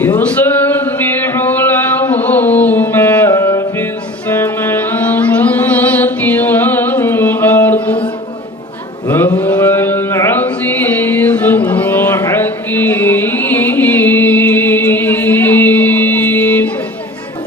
يسبح له ما في السماوات والأرض وهو العزيز الحكيم.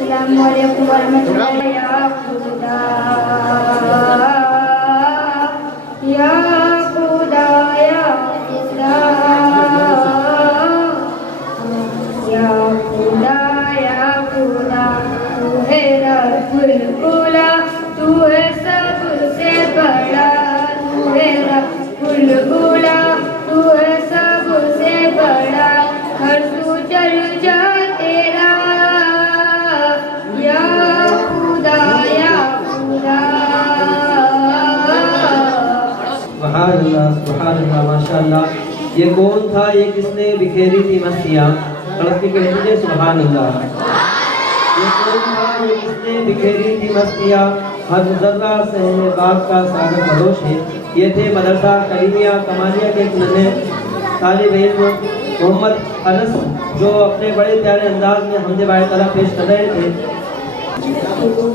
السلام علیکم ورحمۃ اللہ یا خدا یا خدا یا خدا یا خدا یا خدا تو ہے رب العلا تو ہے سب سے بڑا تو ہے رب العلا تو ہے سب سے بڑا ہر تو چل جا تیرا یا خدا یا خدا سبحان اللہ ماشاء اللہ. یہ کون تھا؟ یہ کس نے بکھیری تھی مستیاں؟ تڑپ کے کہہ دیجیے سبحان اللہ. یہ کون تھا؟ یہ کس نے بکھیری تھی مستیاں؟ ہر ذرہ صحن باغ کا ساگر فروش ہے. یہ تھے مدرسہ کریمیہ کمالیہ کے ننھے طالب علم محمد انس جو اپنے بڑے پیارے انداز میں حمد بارے تعالیٰ پیش کر رہے تھے. سورج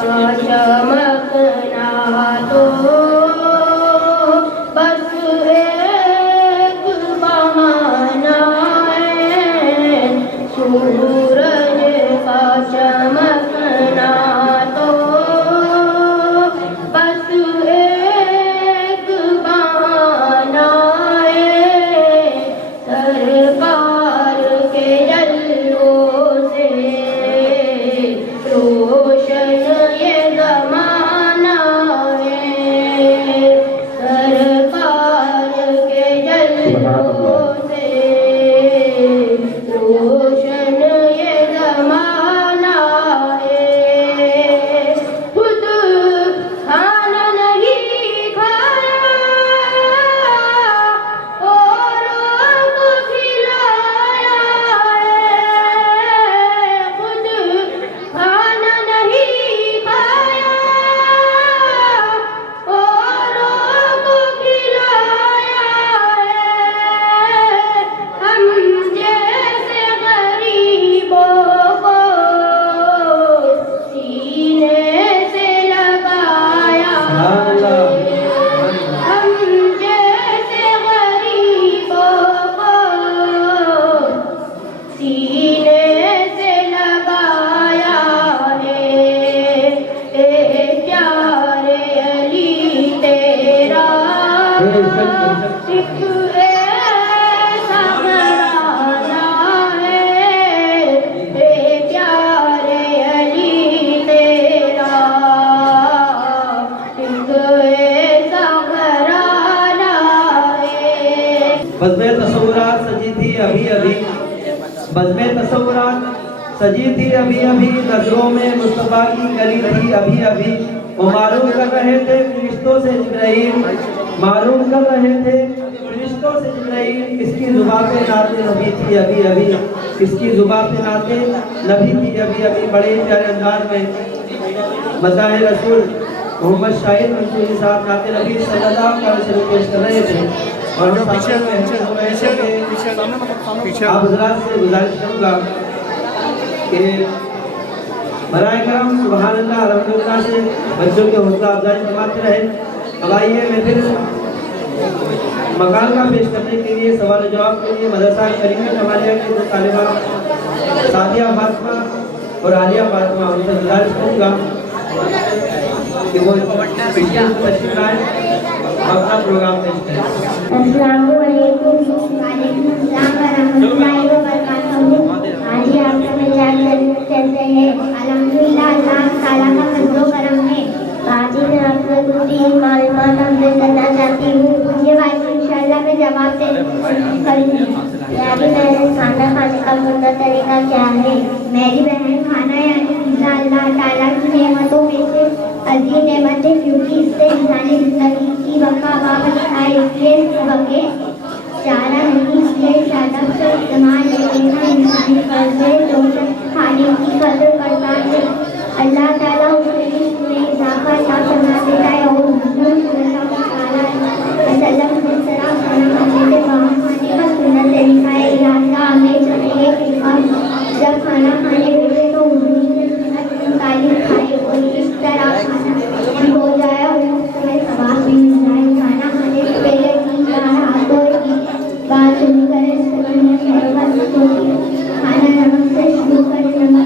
کا چمکنا تو بس ایک بہانہ ہے. سورج کا چمکنا تو بس ایک بہانہ ہے. سرکار کے جلووں سے روشن یہ زمانہ ہے. سرکار کے جلووں سے روشن یہ زمانہ ہے. خود کھانا نہیں کھایا اوروں کو کھلایا ہے. خود کھانا نہیں کھایا اوروں کو کھلایا ہے. ہم جیسے غریبوں کو سینے سے لگایا ہے. ہم جیسے غریبوں کو سینے سے لگایا ہے. اے پیارے علی تیرا ایک ایسا گھرانہ ہے. اے پیارے علی تیرا ایک ایسا گھرانہ ہے. بزم تصورات سجی تھی ابھی ابھی بزم تصورات سجی تھی ابھی ابھی. نظروں میں مصطفیٰ کی گلی تھی ابھی ابھی. وہ معلوم کر رہے تھے فرشتوں سے جبرائیل معلوم کر رہے تھے فرشتوں سے جبرائیل. اس کی زباں پہ نعت نبی تھی ابھی ابھی. اس کی زباں پہ نعت نبی تھی ابھی ابھی. بڑے پیارے انداز میں مداح رسول محمد شاہد منصوری صاحب نعت نبی صلی اللہ علیہ وسلم پیش کر رہے تھے. اور ہم سامنے میں ہو رہے تھے کہ آپ حضرات سے گزارش کروں گا کہ برائے کرم سبحان اللہ الحمدللہ سے بچوں کے حوصلہ افزائی فرماتے رہے. اب آئیے میں پھر مقام کا پیش کرنے کے لیے سوال و جواب کے لیے مدرسہ کریمیہ کمالیہ کے دو طالبات سعدیہ فاطمہ اور عالیہ فاطمہ ان سے گزارش کروں گا کہ وہ تشریف لائیں اور اپنا پروگرام پیش کریں. السلام علیکم. وعلیکم السلام ورحمۃ اللہ وبرکاتہ. آج ہی آپ کا مزاج چلتے ہیں. الحمدللہ اللہ تعالیٰ کا فضل و کرم ہے. آج ہی میں آپ کو کچھ معلومات حاصل کرنا چاہتی ہوں. یہ بات انشاءاللہ میں جواب کروں گی. میری بہن کھانا کھانے کا عمدہ طریقہ کیا ہے؟ میری بہن کھانا یعنی غذا اللہ تعالیٰ کی نعمتوں میں سے عظیم نعمت ہے کیونکہ اس سے انسانی زندگی کی بقا بابت ہے. اس لیے بقے چارہ نہیں اس لیے شاداب سے استعمال لینا انسانی فرض ہے. جو شخص کھانے کی قدر کرتا ہے اللہ تعالیٰ اس کے رزق میں اضافہ عطا فرما دیتا ہے. اور حضور صلی اللہ علیہ وسلم سے طرح کھانا کھانے کے بعد کھانے کا سنت طریقہ ہے. لہٰذا ہمیں چاہیے کہ ہم جب کھانا کھانے بیٹھے تو حضور سے سنت مطابق کھائے اور اس طرح کھانا بھی ہو جائے اور اس میں ثواب بھی مل جائے. کھانا کھانے سے پہلے 3 بار ہاتھ دھوئے کی بات شروع کریں. کھانا نمک سے شروع کریں. نمک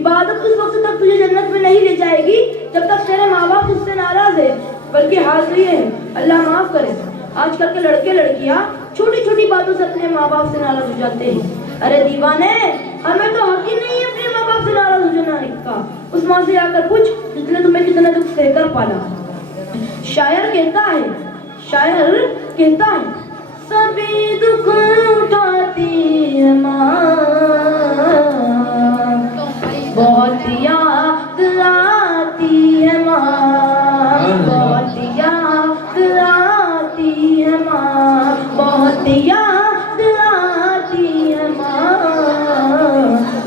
عبادت اس وقت تک تجھے جنت میں نہیں لے جائے گی جب تک تیرے ماں باپ اس سے ناراض ہے، بلکہ حال تو یہ ہے، اللہ معاف کرے، آج کل کے لڑکے لڑکیاں چھوٹی چھوٹی باتوں سے اپنے ماں باپ سے ناراض ہو جاتے ہیں۔ ارے دیوانے، ہمیں تو حق ہی نہیں ہے اپنے ماں باپ سے ناراض ہو جانے کا۔ اس ماں سے آ کر پوچھ جس نے تمہیں کتنا دکھ سہ کر پالا۔ شاعر کہتا ہے سبھی دکھ اٹھاتی ہے ماں، بہت یاد آتی ہے ماں، بہت یاد آتی ہے ماں، بہت یاد آتی ہے ماں،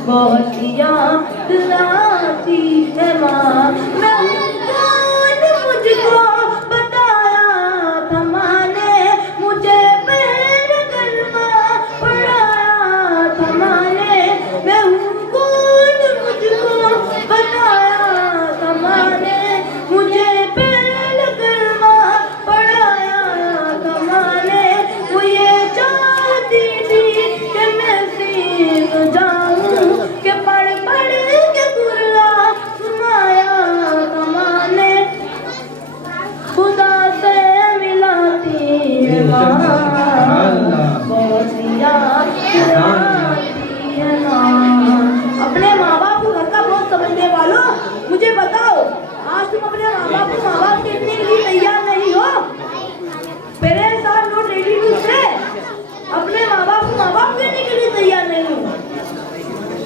بہت یاد آتی ہے ماں۔ میں کون مجھ کو بتایا تھا ماں نے، مجھے پہلے کلمہ پڑھایا تھا ماں نے، میں ہوں کون مجھ کو بتایا تھا ماں نے، مجھے پہلے کلمہ پڑھایا تھا ماں نے، وہ یہ چاہتی تھی کہ میں سیکھ جاؤں، کہ پڑھ پڑھ کے قرآن سنایا تھا ماں نے، خدا سے ملاتی ہے ماں، بہت یاد آتی ہے ماں۔ اپنے ماں باپ کو گھر کا بہت سمجھنے والوں، مجھے بتاؤ آج تم اپنے ماں باپ کو ماں باپ کہنے کے لیے تیار نہیں ہو؟ Parents are not ready to سے، اپنے ماں باپ کو ماں باپ کہنے کے لیے تیار نہیں ہو،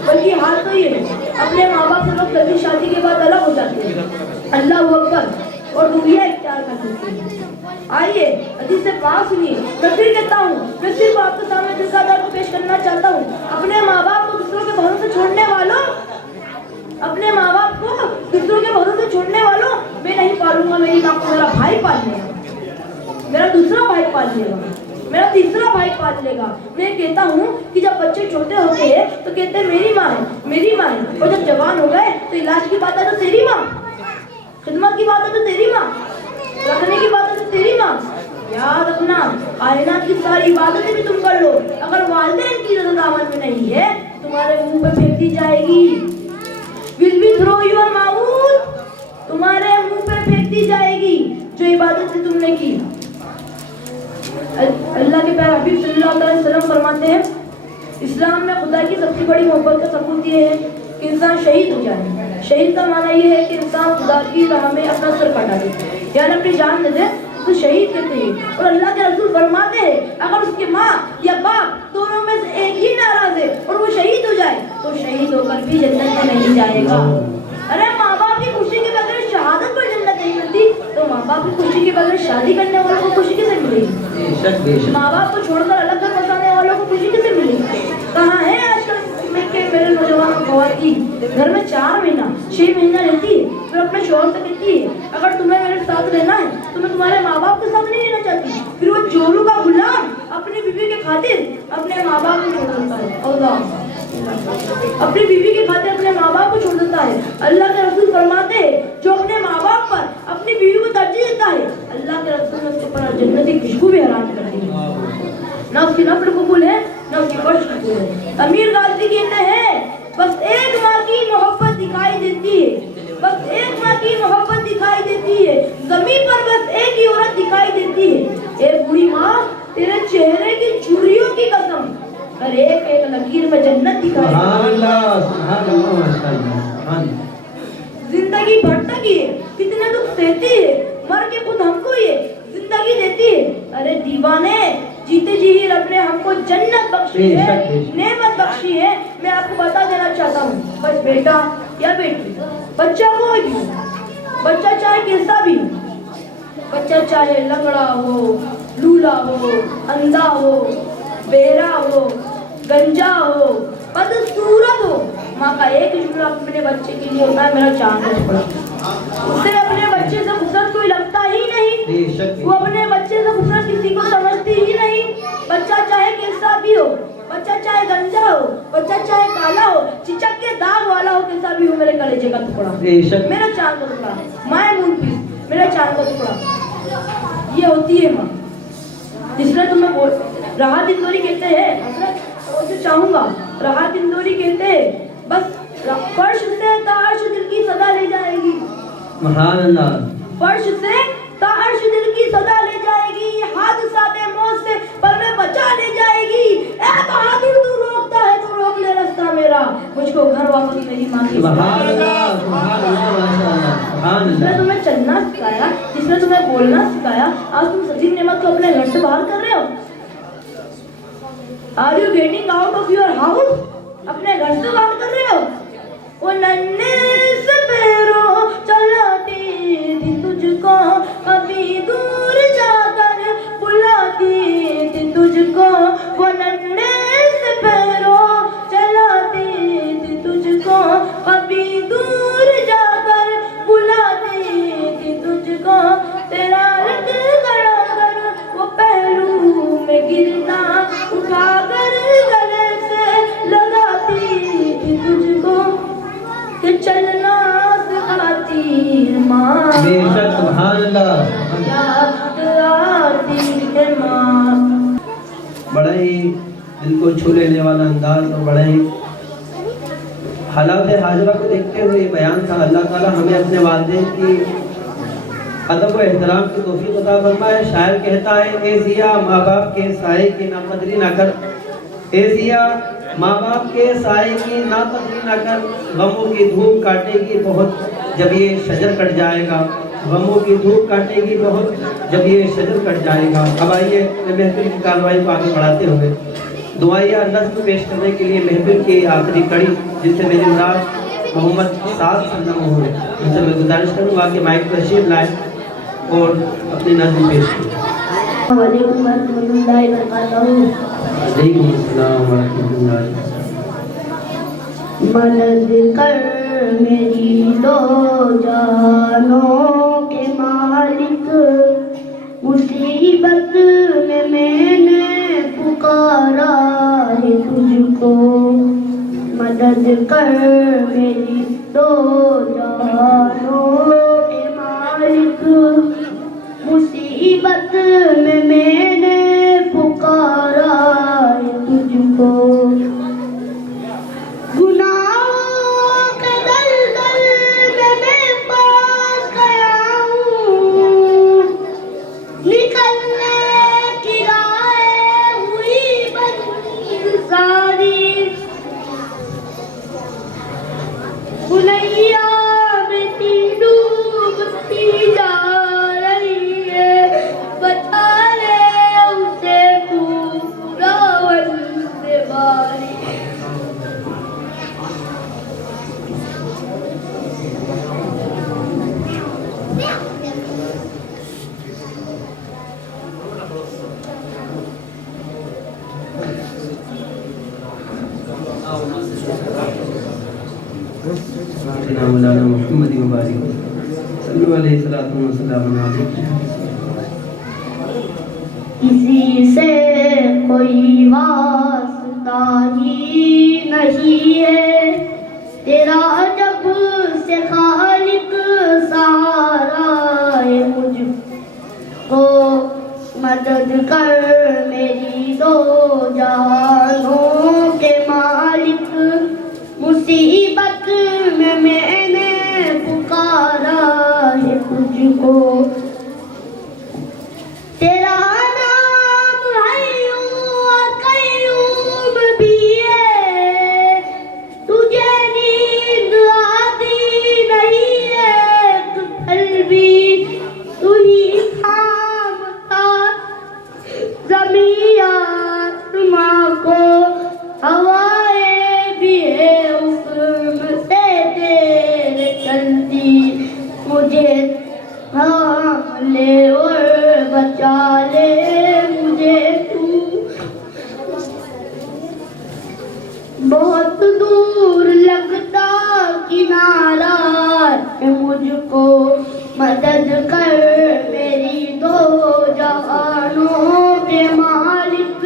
بلکہ حال تو یہ ہے اپنے ماں باپ سے لوگ جلدی شادی کے بعد الگ ہو جاتے ہیں، اللہ اکبر، اور دنیا اختیار کر سکتے ہیں۔ آئیے حدیث سے پاک سنیے، میں پھر کہتا ہوں، میں صرف آپ کے سامنے دل کا درد پیش کرنا چاہتا ہوں، اپنے ماں باپ کو دوسروں کے بھروسے چھوڑنے والوں، اپنے ماں باپ کو دوسروں کے بھروسے چھوڑنے والوں، میں نہیں پالوں گا میری ماں کو، میرا بھائی پال لے گا، میرا دوسرا بھائی پال لے گا، میرا تیسرا بھائی پال لے گا۔ میں کہتا ہوں کہ جب بچے چھوٹے ہوتے ہیں تو کہتے ہیں میری ماں ہے، میری ماں ہے، اور جب جوان ہو گئے تو علاج کی بات ہے تو تیری ماں، خدمت کی بات ہے تو تیری ماں، رکھنے کی بات ہے تو تیری ماں۔ یاد رکھنا، کائنات کی ساری عبادتیں بھی تم کر لو، اگر والدین کی رضا دامن میں نہیں ہے تمہارے منہ پہ پھینک دی جائے گی، will be throw your mouth، تمہارے منہ پہ پھینک دی جائے گی جو عبادت تم نے کی۔ اللہ کے پیارے حبیب صلی اللہ علیہ وسلم فرماتے ہیں اسلام میں خدا کی سب سے بڑی محبت کا ثبوت یہ ہے کہ انسان شہید ہو جائے۔ شہید کا معنی یہ ہے کہ انسان خدا کی راہ میں اپنا سر کٹا دے، یعنی اپنی جان دے دے، تو شہید کہتے ہیں۔ اور اللہ کے رسول فرماتے ہیں اگر اس کے ماں یا باپ دونوں میں سے ایک ہی ناراض ہے اور وہ شہید ہو جائے تو شہید ہو کر بھی جنت میں نہیں جائے گا۔ ارے ماں باپ کی خوشی کے بغیر شہادت پر جنت نہیں ملتی، تو ماں باپ کی خوشی کے بغیر شادی کرنے والوں کو خوشی کیسے ملے گی؟ ماں باپ کو چھوڑ کر الگ گھر بسانے والوں کو خوشی کیسے ملے گی؟ کہاں ہے آج کل میرے نوجوان خواتین گھر میں 4 مہینہ 6 مہینہ رہتی ہے، پھر اپنے شوہر سے کہتی ہے اگر تمہیں میرے ساتھ رہنا ہے تو میں تمہارے ماں باپ کے ساتھ نہیں رہنا چاہتی، پھر وہ چوروں کا غلام اپنی بیوی کے خاطر اپنے ماں باپ کو چھوڑ دیتا ہے، اللہ اپنی بیوی کے خاطر اپنے ماں باپ کو چھوڑ دیتا ہے۔ اللہ کے رسول فرماتے ہیں جو اپنے ماں باپ پر اپنی بیوی کو ترجیح دیتا ہے اللہ کے رسول نے اس کے پر جنتی خوشبو بھی حرام کر دی، نہ اس کی نفل قبول ہے نہ اس کی فرض قبول ہے۔ امیر غازی کہتے ہیں بس ایک ماں کی محبت دکھائی دیتی ہے، بس ایک ماں کی محبت دکھائی دیتی ہے، زمین پر بس ایک ہی عورت دکھائی دیتی ہے، اے بوڑھی ماں تیرے چہرے کی چوریوں کی قسم، اور ایک ایک لکیر میں جنت دکھائی دیتی۔ زندگی بھٹکی ہے، کتنے دکھ سہتی ہے، مر کے خود ہم کو یہ زندگی دیتی ہے۔ ارے دیوانے، جیتے جی ہی رب نے ہم کو جنت بخشی ہے، نعمت بخشی ہے۔ میں آپ کو بتا دینا چاہتا ہوں بس بیٹا یا بیٹی، بچہ کوئی بھی، بچہ چاہے کیسا بھی، بچہ چاہے لنگڑا ہو، لولا ہو، اندھا ہو، بہرا ہو، گنجا ہو، بدصورت ہو، ماں کا ایک جملہ اپنے بچے کے لیے ہوتا ہے میرا چاند ہے ٹکڑا۔ اسے اپنے بچے سے خوبصورت کوئی لگتا ہی نہیں، وہ اپنے بچے سے خوبصورت کسی کو سمجھتی ہی نہیں۔ بچہ چاہے کیسا بھی ہو، بچہ چاہے گنجا ہو، بچہ چاہے کالا ہو، چچک کے داغ والا ہو، کیسا بھی ہو، میرے کلیجے کا ٹکڑا، میرا چاند کا ٹکڑا، مائے مون پیس، میرا چاند کا ٹکڑا۔ یہ ہوتی ہے ماں جس نے تمہیں راحت اندوری کہتے ہیں، حضرت جو چاہوں گا راحت اندوری کہتے ہیں، بس فرش سے تارش دل کی صدا لے جائے گی. سبحان اللہ. فرش سے تارش دل کی صدا لے جائے گی. حادثات موت سے پر میں بچا لے جائے گی. اے بہادر تو روکتا ہے تو روک لے رستہ میرا. مجھ کو گھر واپس میری ماں کی. سبحان اللہ. سبحان اللہ. ماشاء اللہ. سبحان جس نے اللہ. تمہیں چلنا سکھایا, جس نے تمہیں بولنا سکھایا, آج تم سچی نعمت کو اپنے گھر سے باہر کر رہے ہو. Are you getting out of your house? اپنے گھر سے باہر کر رہے ہو. وہ ننھے سے پیروں چلاتی تھی تجھ کو, کبھی دور جا کر بلاتی تھی تجھ کو. وہ ننھے سے پیروں چلاتی تھی تجھ کو, کبھی دور جا کر بلاتی تھی تجھ کو. تیرا رنگ گڑا کر وہ پہلو میں گرنا اٹھا کر گلے سے لگاتی تھی تجھ کو, کہ چلنا سکھاتی ماں. بے شک. سبحان اللہ. یاد آتی ہے ماں. بڑا ہی دل کو چھو لینے والا انداز اور بڑا ہی حالات حاضرہ کو دیکھتے ہوئے یہ بیان تھا. اللہ تعالیٰ ہمیں اپنے والدین کی ادب و احترام کی توفیق عطا فرمائے. شاعر کہتا ہے, اے ضیا ماں باپ کے سائے کی ناقدری نہ کر. اے ضیا ماں باپ کے سائے کی ناقدری نہ کر. غموں کی دھوپ کاٹے گی بہت جب یہ شجر کٹ جائے گا. غموں کی دھوپ کاٹے گی بہت جب یہ شجر کٹ جائے گا. اب آئیے محفل کی کارروائی کو آگے بڑھاتے ہوئے دعائیہ نظم پیش کرنے کے لیے محفل کی آخری کڑی جن سے میری مراد محمد سعد سلم ہو, ان سے میں گزارش کروں گا کہ مائک تشریف لائیں اور اپنی نظم پیش کریں. السلام علیکم ورحمۃ اللہ وبرکاتہ. وعلیکم السلام ورحمۃ اللہ. مدد کر میری دو جانوں کے مالک, مصیبت میں نے پکارا ہے تجھ کو. مدد کر میری دو جانوں کے مالک, مصیبت میں نے پکارا ہے تجھ کو. گناہوں کے دلدل میں پاس گیا ہوں, نکلنے کی راہیں ہوئی بند ساری. بنیا بیٹی ڈوبتی جا رہی ہے, بچا لے اسے تو راون سے باری. مولانا محمد مبارک صلی اللہ علیہ وسلم. کسی سے کوئی واسطہ ہی نہیں ہے تیرا, جب سے خالق سہارا ہے مجھ کو. مدد کر میری دو جانوں کے مالک, مصیبت میں نے پکارا ہے تجھ کو. تیرا نام حیّ و قیوم بھی ہے, تجھے نیند آتی نہیں ہے پھر بھی. تو ہی تھامتا زمین آسماں کو, ہوائیں بھی ہے حکم سے تیرے چلتی. مجھے تھام لے اور بچا لے مجھے تو. بہت دور لگتا کنارہ ہے مجھ کو. مدد کر میری دو جہانوں کے مالک,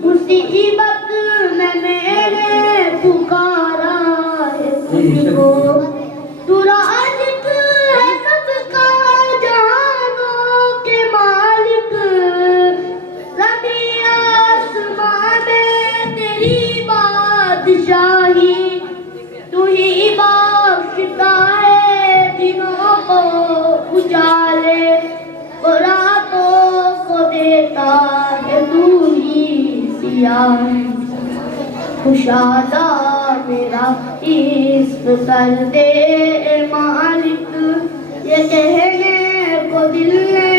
مصیبت میں نے پکارا ہے تجھ کو. تو رازق ہے سب کا جہانوں کے مالک, زمین آسمان میں تیری بادشاہی. تو ہی کشادہ میرا عشق کر دے مالک، یہ کہنے کو دل نے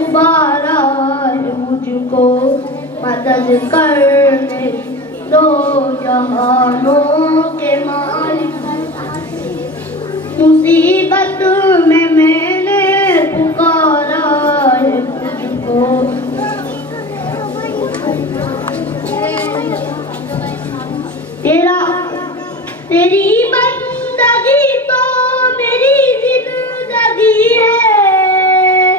ابارا ہے مجھ کو، مدد کر میری دو جہانوں کے مالک۔ مصیبت میں نے پکارا ہے تجھ کو، تیری بندگی تو میری زندگی ہے،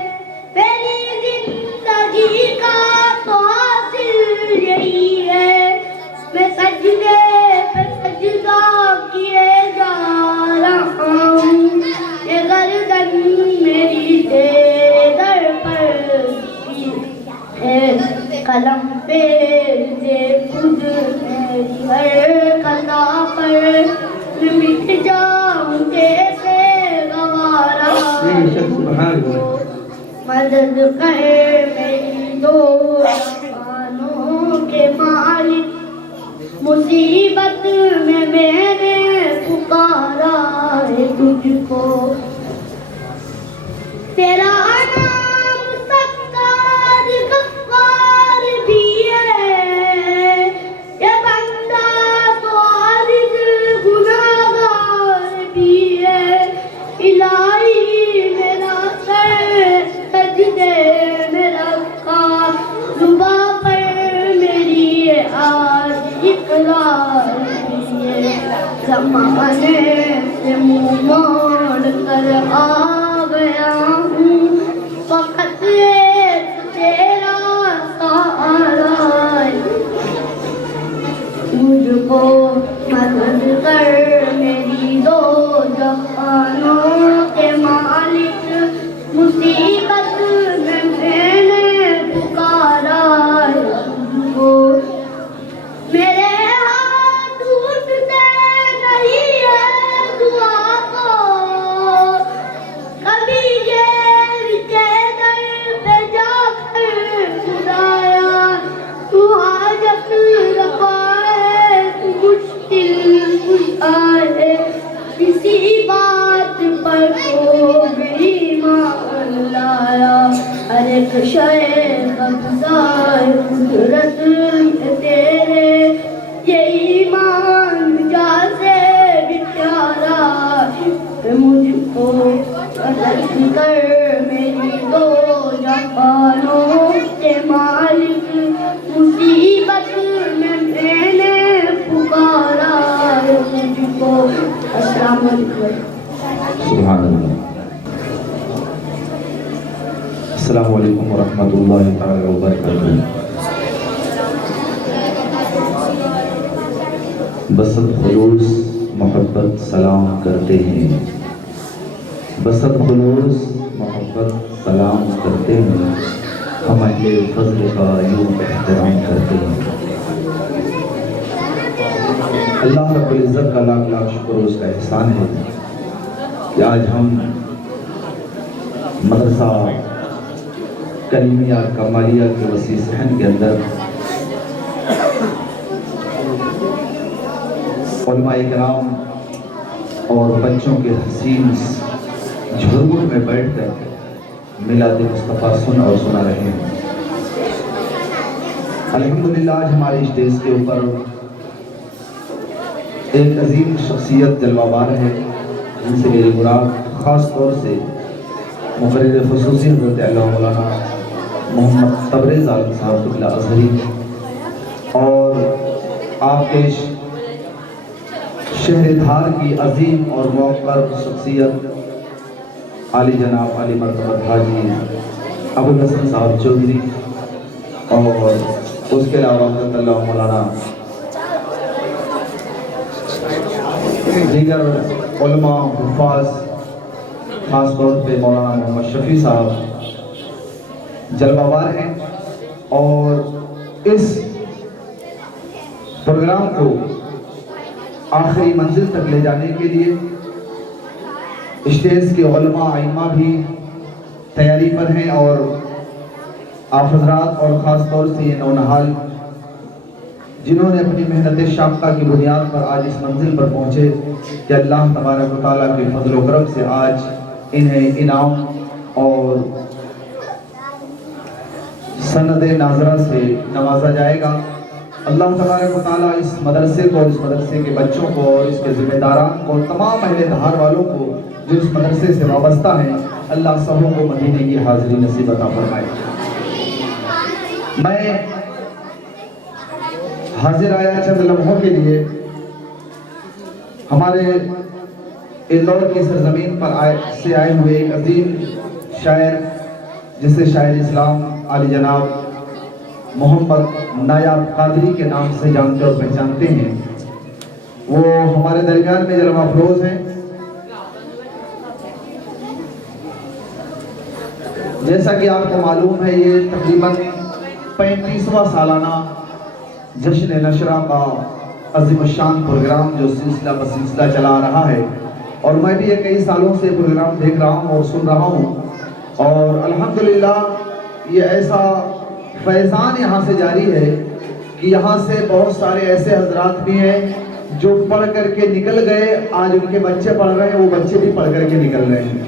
میری زندگی کا تو حاصل یہی ہے، میں سجدے پہ سجدہ کیے جا رہا ہوں، یہ گردن میری تیرے در پر ہے، قلم پہ دے خود میری ہر خطا پر، میں مٹ جاؤں کیسے گوارا، مدد کر میری دو جہانوں کے مالک، مصیبت میں نے پکارا ہے تجھ کو، تیرا نام ستار غفار بھی ہے، یہ بندہ تو عاجز گناہگار بھی ہے، الہی میرا سر سجدے میں رکھا، زباں پر میری آج اقرار بھی ہے، زمانے سے منہ موڑ کر آ گیا ہوں، فقط ایک تیرا سہارا ہے، مجھ کو مدد کر میری دو جہانوں کے مالک، مصیبت میں نے پکارا ہے تجھ کو، میرے ہاتھ ٹوٹتے نہیں ہے دعا کو، کبھی غیر کے در پہ جا کر خدایا، تو حاجت رفا ہے، تو مشکل کشا ہے، کسی بات پر تو ایمان لایا، ہر ایک شے قبضہ قدرت تیرے، یہ ایمان جا سے بھی پیارا ہے مجھ کو، مدد کر میری دو جہانوں کے مالک، مصیبت میں نے پکارا ہے مجھ کو۔ السلام علیکم۔ سبحان اللہ۔ السلام علیکم ورحمۃ اللہ تعالی وبرکاتہ۔ بسط خلوص محبت سلام کرتے ہیں، بسط خلوص محبت سلام کرتے ہیں، ہم اہل فضل کا یوں احترام کرتے ہیں۔ اللہ رب العزت کا لاکھ لاکھ شکر اس کا احسان ہے کہ آج ہم مدرسہ کلیمیہ کمالیہ کے وسیع صحن کے اندر علماء کرام اور بچوں کے حسین جھرمٹ میں بیٹھ کر میلاد مصطفیٰ سن اور سنا رہے ہیں۔ الحمدللہ آج ہماری اسٹیج کے اوپر ایک عظیم شخصیت جلوہ بار ہے، جن سے میری مراد خاص طور سے مقرر خصوصی حضرت علامہ مولانا محمد تبریز عالم صاحب قبلہ ازہری، اور آپ کے شہر دھار کی عظیم اور موقر شخصیت عالی جناب عالی مرتبہ حاجی ابوالحسن صاحب چودھری، اور اس کے علاوہ حضرت علامہ مولانا دیگر علماء حفاظ، خاص طور پہ مولانا محمد شفیع صاحب جلوہ بار ہیں، اور اس پروگرام کو آخری منزل تک لے جانے کے لیے اسٹیج کے علماء ائمہ بھی تیاری پر ہیں، اور آپ حضرات اور خاص طور سے یہ نونہال جنہوں نے اپنی محنت شاقہ کی بنیاد پر آج اس منزل پر پہنچے کہ اللہ تبارک و تعالیٰ کے فضل و کرم سے آج انہیں انعام اور سند ناظرہ سے نوازا جائے گا۔ اللہ تبارک و تعالیٰ اس مدرسے کو اور اس مدرسے کے بچوں کو اور اس کے ذمہ داران کو اور تمام اہل دھار والوں کو جو اس مدرسے سے وابستہ ہیں، اللہ سبوں کو مدینے کی حاضری نصیب عطا فرمائے۔ میں حاضر آیا چند لمحوں کے لیے ہمارے اندور کی سرزمین پر سے آئے ہوئے ایک عظیم شاعر جسے شاعر اسلام عالی جناب محمد نایاب قادری کے نام سے جانتے اور پہچانتے ہیں، وہ ہمارے درمیان میں جلوہ افروز ہیں۔ جیسا کہ آپ کو معلوم ہے، یہ تقریباً 35واں سالانہ جشن نشرہ کا عظیم الشان پروگرام جو سلسلہ بسلسلہ چلا رہا ہے، اور میں بھی یہ کئی سالوں سے پروگرام دیکھ رہا ہوں اور سن رہا ہوں، اور الحمدللہ یہ ایسا فیضان یہاں سے جاری ہے کہ یہاں سے بہت سارے ایسے حضرات بھی ہیں جو پڑھ کر کے نکل گئے، آج ان کے بچے پڑھ رہے ہیں، وہ بچے بھی پڑھ کر کے نکل رہے ہیں۔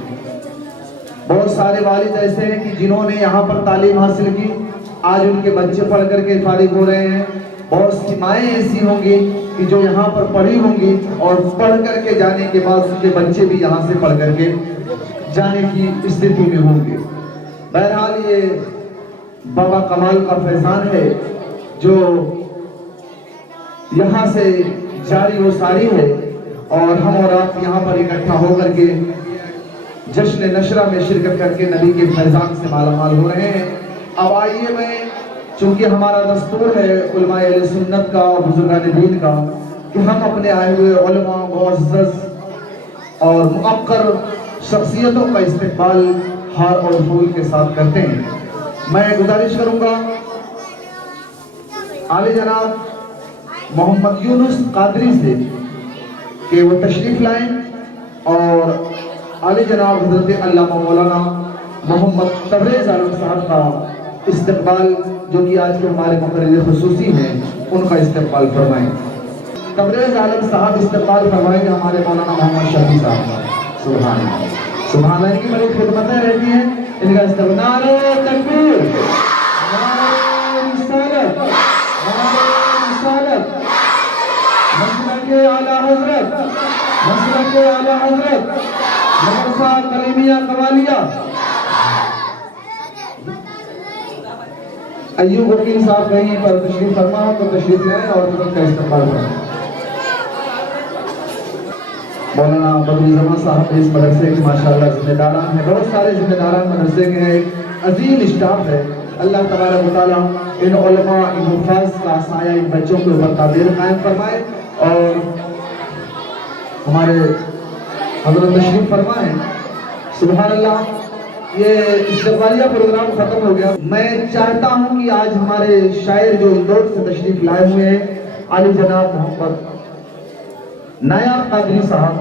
بہت سارے والد ایسے ہیں کہ جنہوں نے یہاں پر تعلیم حاصل کی، آج ان کے بچے پڑھ کر کے فارغ ہو رہے ہیں۔ بہت سی مائیں ایسی ہوں گی کہ جو یہاں پر پڑھی ہوں گی اور پڑھ کر کے جانے کے بعد ان کے بچے بھی یہاں سے پڑھ کر کے جانے کی استھتی میں ہوں گے۔ بہرحال یہ بابا کمال کا فیضان ہے جو یہاں سے جاری و ساری ہے، اور ہم اور آپ یہاں پر اکٹھا ہو کر کے جشن نشرہ میں شرکت کر کے نبی کے فیضان سے مالا مال ہو رہے ہیں۔ اب آئیے، میں چونکہ ہمارا دستور ہے علماء اہل سنت کا اور بزرگان دین کا کہ ہم اپنے آئے ہوئے علماء معزز اور مؤقر شخصیتوں کا استقبال ہار اور پھول کے ساتھ کرتے ہیں۔ میں گزارش کروں گا عالی جناب محمد یونس قادری سے کہ وہ تشریف لائیں اور عالی جناب حضرت علامہ مولانا محمد تبریز عالم صاحب کا استقبال، جو کہ آج کے ہمارے مقرر خصوصی ہیں، ان کا استقبال فرمائیں۔ تبریز عالم صاحب استقبال فرمائیں گے ہمارے مولانا محمد شفیع صاحب۔ سبحان اللہ، سبحان اللہ کی بڑی خدمتیں رہتی ہیں، ان کا استقبال۔ نعرہ تکبیر، نعرہ رسالت، نعرہ رسالت، مسلک اعلیٰ حضرت، مسلک اعلیٰ حضرت، مدرسہ کلیمیہ کمالیہ۔ ایوب وکیل صاحب کہیں پر تشریف فرما ہو تو تشریف لائیں اور حضرت کا استقبال کریں۔ مولانا بدر زمان صاحب اس مدرسے کے ماشاءاللہ ذمہ داران ہیں، بہت سارے ذمہ داران مدرسے کے ہیں، ایک عظیم اسٹاف ہے۔ اللہ تبارک و تعالیٰ ان علماء، ان حفاظ کا سایہ ان بچوں کے اوپر قادر قائم فرمائے، اور ہمارے حضرت تشریف فرمائیں۔ سبحان اللہ، یہ استقبالیہ پروگرام ختم ہو گیا۔ میں چاہتا ہوں کہ آج ہمارے شاعر جو اندور سے تشریف لائے ہوئے ہیں عالی جناب محمد نایاب قادری صاحب،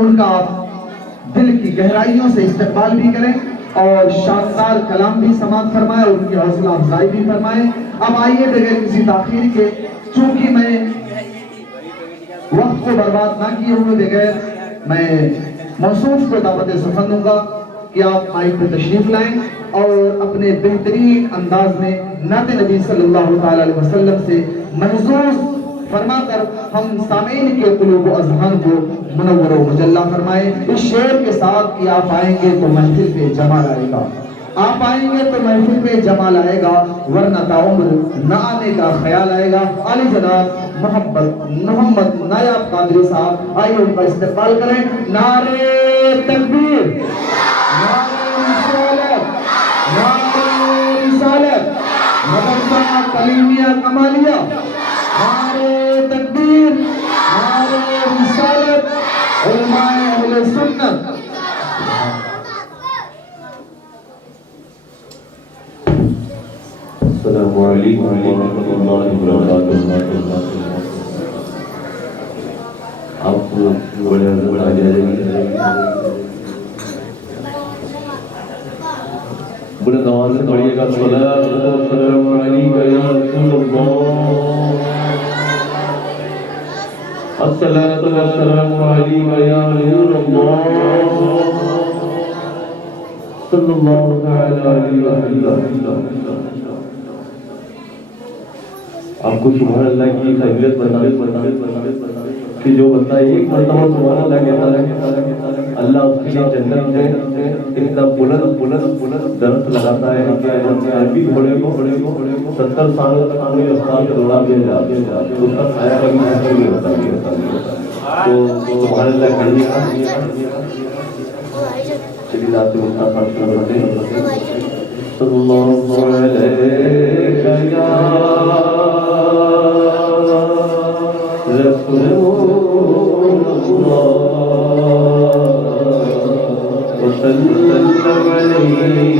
ان کا آپ دل کی گہرائیوں سے استقبال بھی کریں اور شاندار کلام بھی سماعت فرمائیں اور ان کی حوصلہ افزائی بھی فرمائیں۔ اب آئیے بغیر کسی تاخیر کے، چونکہ میں وقت کو برباد نہ کیے ہوئے بغیر میں موصوف کو دعوت سخن دوں گا کہ آپ مائک پہ تشریف لائیں اور اپنے بہترین انداز میں نعت نبی صلی اللہ تعالی علیہ وسلم سے محظوظ فرما کر ہم سامعین کے قلوب و اذہان کو منور و مجلہ فرمائیں اس شعر کے ساتھ کہ آپ آئیں گے تو محفل پہ جمال آئے گا، آپ آئیں گے تو محفل پہ جمال آئے گا، ورنہ تعمر نہ آنے کا خیال آئے گا۔ عالی جناب محمد نایاب قادری صاحب، آئیے ان کا استقبال کریں۔ نعرہ تکبیر، نعرہ رسالت، نعرہ رسالت، مدرسہ کلیمیہ کمالیہ، نعرہ تکبیر، نعرہ رسالت، علماء اہل سنت۔ السلام علیکم ورحمۃ اللہ وبرکاتہ۔ آپ کو بڑے حضرت آ جائے گی، بڑے نواز سے پڑھیے گا۔ السلام علیکم یا رسول اللہ۔ الصلاة والسلام عليك يا نور الله صلى الله تعالى عليه وسلم. آپ کو سبحان اللہ کی فضیلت بتا کہ جو بندہ ایک مرتبہ سبحان اللہ کہتا ہے اللہ اس کے لیے جنت میں اتنا بلند درخت لگاتا ہے کہ عربی گھوڑے کو 70 سال کوئی رفتار سے دوڑا دیا جاتا ہے اس کا سایہ کبھی محسوس نہیں ہوتا. تو سبحان اللہ کہیے چلیے آپ سے مستعفی شروع کرتے ہیں. صلی اللہ علیہ رسول اللہ وسلم علیہ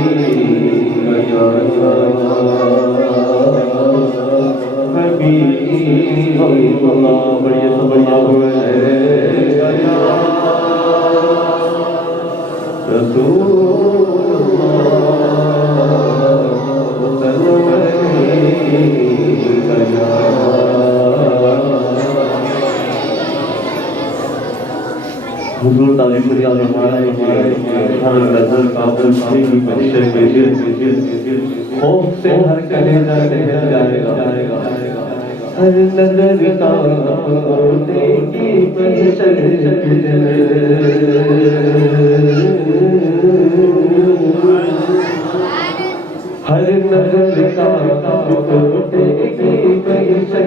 حبیب اللہ. بڑی رسول حضور تعلیم کری ہر نظر کافر کی بخشے کے دل خوف سے ہر کلیجہ ٹہل جائے گا. ہر نظر کافر کی بخشے کے دل ہر نظر کافر کی بخشے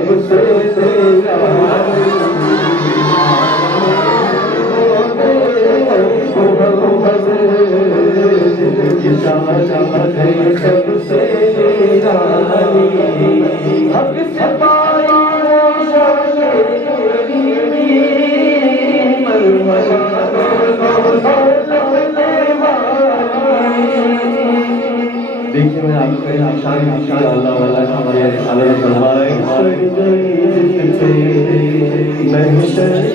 خوف سے لے جانا دیکھیے میں آپ کا شان اللہ والا ہمارے عالم فرمائے محشر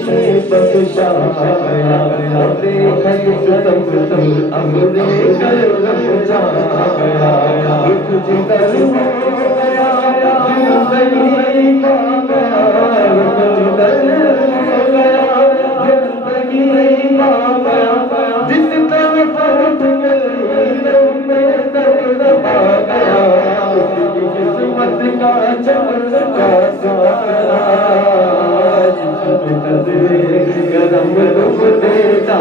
سے بخشا گیا دیکھیں ستم امرے کرم جا گیا کچھ کر ہو گیا زندگی پا گیا کچھ کر ہو گیا زندگی پا گیا جس طرف اٹھ گئی قسمت کا چمکا گرم روپ دیتا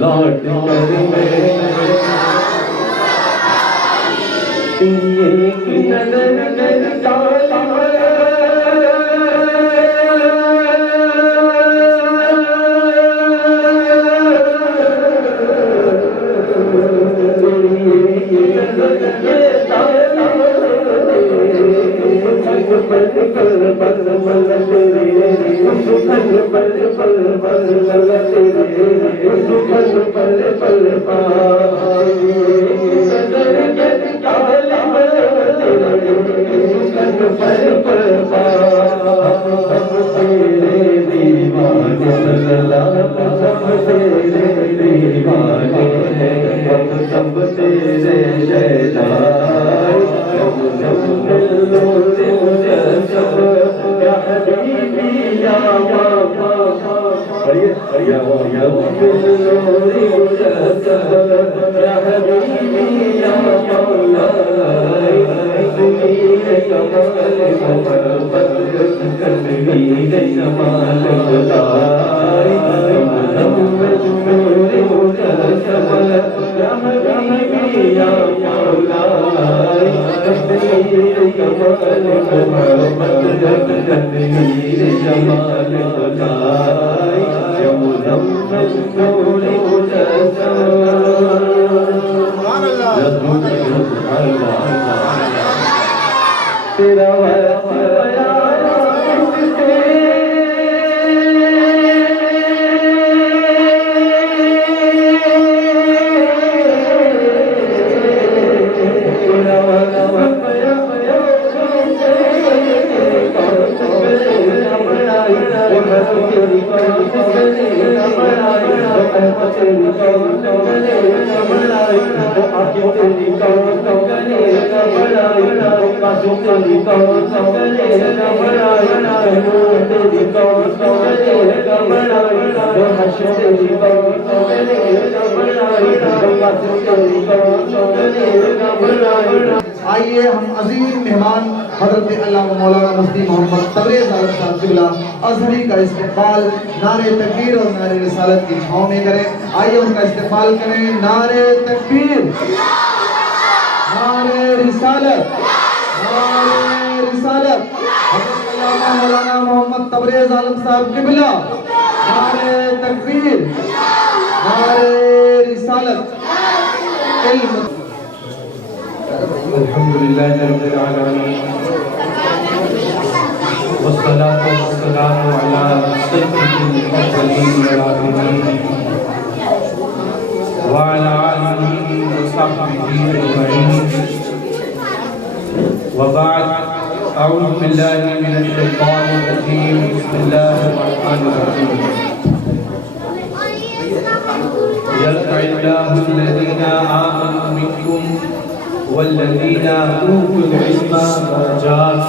لوٹ کر میں ایک نظر کرتا جمال یا مولا تقدیر کمال محمد تقدیر جمال خدای یا مزمل نور مجسم سبحان اللہ تیرا واسطہ آئیے ہم عظیم مہمان حضرت علامہ مولانا مفتی محمد تبریز عالم صاحب قبلہ ازہری کا استقبال نعرہ تکبیر اور نعرہ رسالت کی چھاؤں میں کریں. آئیے ان کا استقبال کریں. نعرہ تکبیر، نعرہ رسالت، نعرہ رسالت. حضرت علامہ مولانا محمد تبریز عالم صاحب قبلہ. نعرہ تکبیر، نعرہ رسالت. علم الحمد للہ رب العالمین والصلاة والسلام علی سید المرسلین والآخرین وعلى آلہ وصحبہ اجمعین وبعد. اعوذ باللہ من الشیطان الرجیم. بسم اللہ الرحمن الرحیم. يرفع الله الذين آمنوا منكم والذين أوتوا العلم درجات.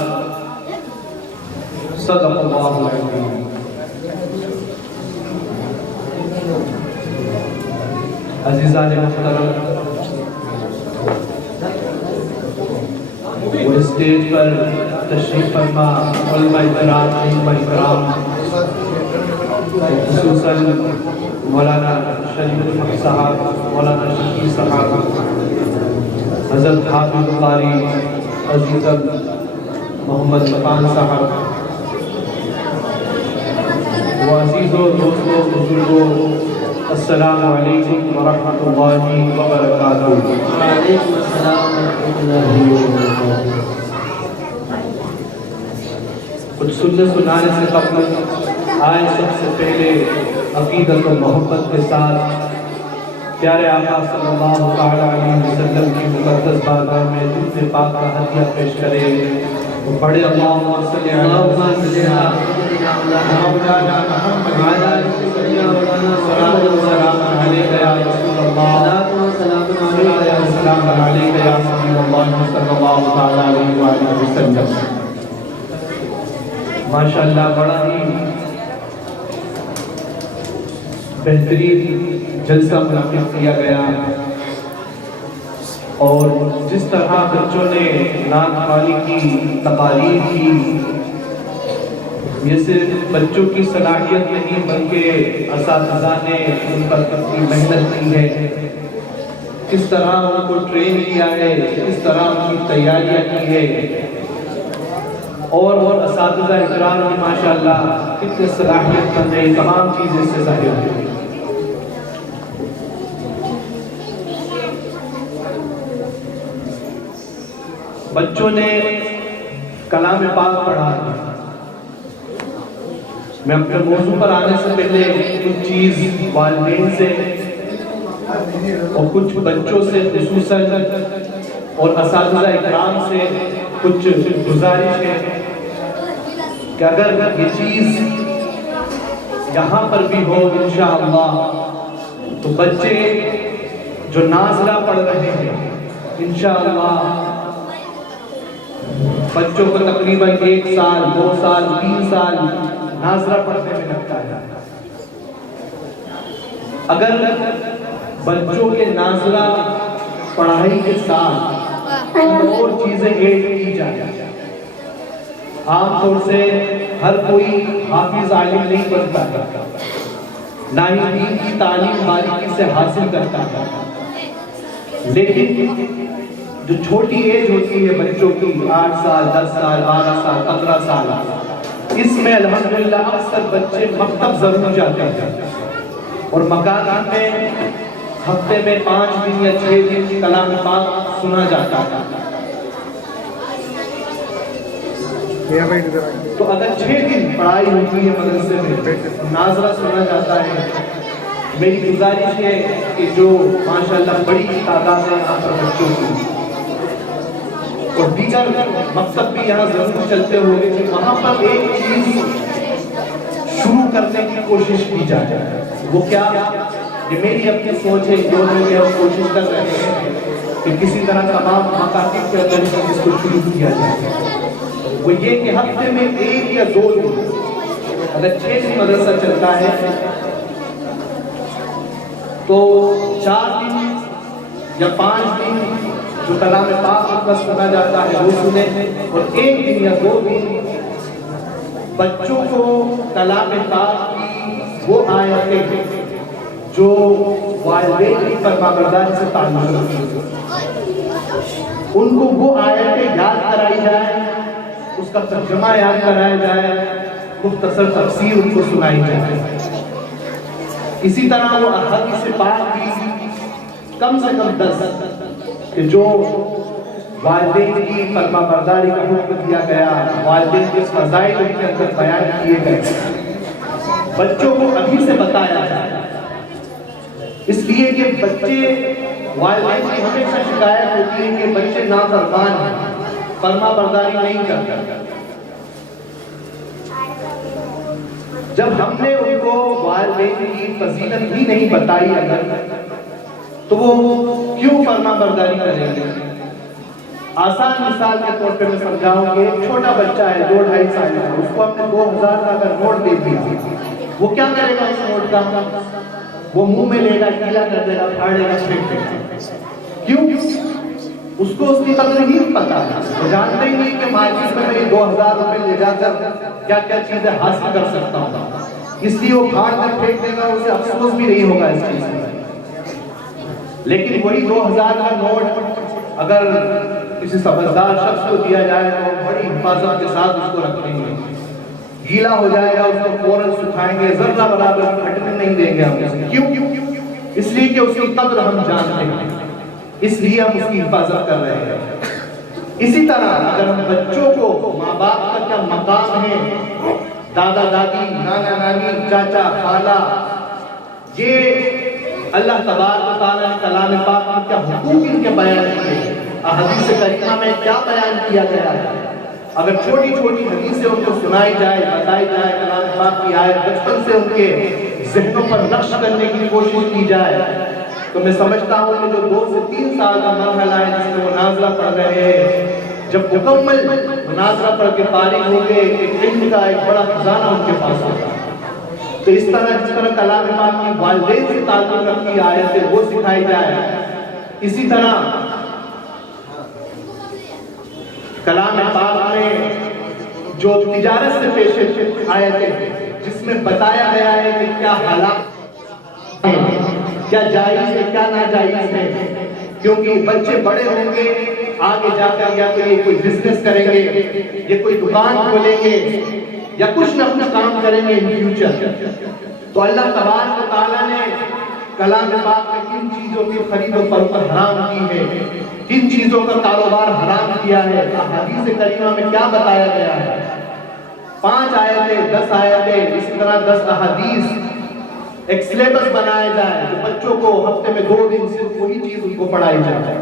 صدق الله العظيم. عزیزان محترم، وہ اسٹیج پر تشریف فرما علماء کرام خصوصاً مولانا شریف الحق صاحب، مولانا شفیع صاحب، حضرت حافظ قاری عزیز محمد مکان صاحب، و عزیزوں دوستوں بزرگوں، السلام علیکم ورحمۃ اللہ وبرکاتہ. وعلیکم السلام ورحمۃ اللہ وبرکاتہ. کچھ سننے سنانے سے قبل آئے سب سے پہلے عقیدت و محبت کے ساتھ پیارے آقا صلی اللہ تعالی علیہ وسلم کی مقدس بارگاہ میں درود پاک کا ہدیہ پیش کرے. وہ پڑھے اللہم صلی علی مولانا محمد وعلی آلہ سیدنا سلام علیک یا رسول اللہ، سلام علیک یا حبیب اللہ صلی اللہ تعالی علیہ وآلہ وسلم. ماشاءاللہ بڑا ہی بہترین جلسہ منعقد کیا گیا، اور جس طرح بچوں نے نعت خوانی کی، تقاریر کی، یہ صرف بچوں کی صلاحیت نہیں بلکہ اساتذہ نے ان پر کتنی محنت کی ہے، کس طرح ان کو ٹرین کیا ہے، کس طرح ان کی تیاریاں کی ہے، اور اساتذہ اکرام کی ماشاءاللہ کتنے صلاحیت مند ہیں. تمام چیزیں سے ظاہر ہے. بچوں نے کلام پاک پڑھا ہے. میں اپنے موضوع پر آنے سے پہلے کچھ چیز والدین سے اور کچھ بچوں سے خصوصاً اور اساتذہ اکرام سے کچھ گزارش ہے کہ اگر یہ چیز یہاں پر بھی ہو انشاءاللہ تو بچے جو نازلہ پڑھ رہے ہیں انشاءاللہ بچوں کو تقریباً 1 سال 2 سال 3 سال نازلہ پڑھنے میں لگتا ہے. اگر بچوں کے نازلہ پڑھائی کے ساتھ اور چیزیں ایڈ کی جائیں. عام طور سے ہر کوئی حافظ عالم نہیں بنتا ہے، نہ ہی دین کی تعلیم باریکی سے حاصل کرتا ہے. لیکن جو چھوٹی ایج ہوتی ہے بچوں کی 8 سال 10 سال 12 سال 15 سال اس میں الحمدللہ اکثر بچے مکتب ضرور جاتے ہیں اور مکان میں ہفتے میں 5 دن یا 6 دن کلام پاک سنا جاتا ہے. تو اگر 6 دن پڑھائی ہوتی ہے مدرسے میں ناظرہ سنا جاتا ہے, میری گزارش ہے کہ جو ماشاءاللہ بڑی تعداد ہے یہاں پر بچوں کی اور دیگر مقصد بھی یہاں ضرور چلتے ہوئے کہ وہاں پر ایک چیز شروع کرنے کی کوشش کی جائے. وہ کیا؟ یہ میری اپنی سوچ ہے, جو لوگ ہم کوشش کر رہے ہیں کہ کسی طرح تمام مکاتب کے اندر اس کو شروع کیا جائے. وہ یہ کہ ہفتے میں 1 یا 2 دن اگر 6 دن مدرسہ چلتا ہے تو 4 دن یا 5 دن جو کلام پاک کا سنا جاتا ہے وہ سنیں اور 1 دن یا 2 دن بچوں کو کلام پاک کی وہ آیتیں جو والدین کی فرمانبرداری سے تعلق رکھتی ہیں ان کو وہ آیتیں یاد کرائی جائے, اس کا ترجمہ یاد کرایا جائے, مختصر تفسیر ان کو سنائی جائے. اسی طرح وہ احادیث پاک بھی کم سے کم 10 کہ جو والدین کی فرمانبرداری کا حکم دیا گیا, والدین کے فضائل ان کے اندر بیان کیے گئے, بچوں کو ابھی سے بتایا جائے. اس لیے کہ بچے والدین کی ہمیشہ شکایت ہوتی ہے کہ بچے نافرمان ہیں, فرمانبرداری نہیں کرتے. جب ہم نے ان کو والدین کی فضیلت ہی نہیں بتائی اگر تو وہ کیوں فرمانبرداری کریں گے؟ آسان مثال کے طور پہ میں سمجھاؤں کہ ایک چھوٹا بچہ ہے 2-2.5 سال کا, اس کو ہم نے 2000 کا اگر نوٹ دے دیا, وہ کیا کرے گا اس نوٹ کا؟ وہ منہ میں لے گا, گیلا کر دے گا, پھاڑے گا, پھینک دے گا. کیوں؟ اس کو اس کی قدر ہی نہیں پتا, وہ جانتے ہی نہیں کہ مارکیٹ میں میں 2000 روپے لے جا کر کیا کیا چیزیں حاصل کر سکتا ہوں. اس لیے وہ پھاڑ کر پھینک دے گا, اسے افسوس بھی نہیں ہوگا اس چیز میں. لیکن وہی 2000 کا نوٹ اگر کسی سمجھدار شخص کو دیا جائے تو بڑی حفاظت کے ساتھ اس کو رکھیں گے, گیلا ہو جائے گا اس کو فوراً سکھائیں گے, ذرہ برابر پھٹنے نہیں دیں گے ہم. کیوں؟ اس لیے کہ اس کی قدر ہم جانتے ہیں, اس لیے ہم اس کی حفاظت کر رہے ہیں. اسی طرح اگر ہم بچوں کو ماں باپ کا کیا مقام ہے, دادا دادی, نانا نانی, چاچا خالہ, یہ اللہ تبارک و تعالیٰ نے کلام پاک میں کیا حقوق ان کے بیان کیے, احادیث کریمہ میں کیا بیان کیا گیا ہے. اگر چھوٹی چھوٹی حدیثیں ان کو سنائی جائے, بتائی جائے, کلام پاک کی آیت بچپن سے ان کے ذہنوں پر نقش کرنے کی کوشش کی جائے, تو میں سمجھتا ہوں کہ جو 2 سے 3 سال کا مرحلہ ہے جس میں مناظرہ پڑھ رہے ہیں, جب مکمل مناظرہ پڑھ کے فارغ ہوں گے ایک علم کا ایک بڑا خزانہ ان کے پاس ہوگا. تو اس طرح جس طرح کلام پاک کی والدین سے تعلق رکھتی آیتیں وہ سکھائی جائے, اسی طرح کلام پاک میں جو تجارت سے پیش آیتیں جس میں بتایا گیا ہے کہ کیا حالات ہیں, کیا جائز ہے کیا ناجائز ہے, کیونکہ بچے بڑے ہوں گے آگے جا کر یا تو یہ کوئی بزنس کریں گے, یہ کوئی دکان کھولیں گے, یا کچھ نہ کچھ کام کریں گے ان فیوچر. تو اللہ تبارک و تعالیٰ نے کلام پاک میں کن چیزوں کی خرید و فروخت حرام کی ہے, کن چیزوں کا کاروبار حرام کیا ہے, حدیث کریمہ میں کیا بتایا گیا ہے. 5 آیتیں 10 آیتیں اسی طرح 10 احادیث, ایک سلیبس بنایا جائے جو بچوں کو ہفتے میں 2 دن صرف وہی چیز ان کو پڑھائی جائے.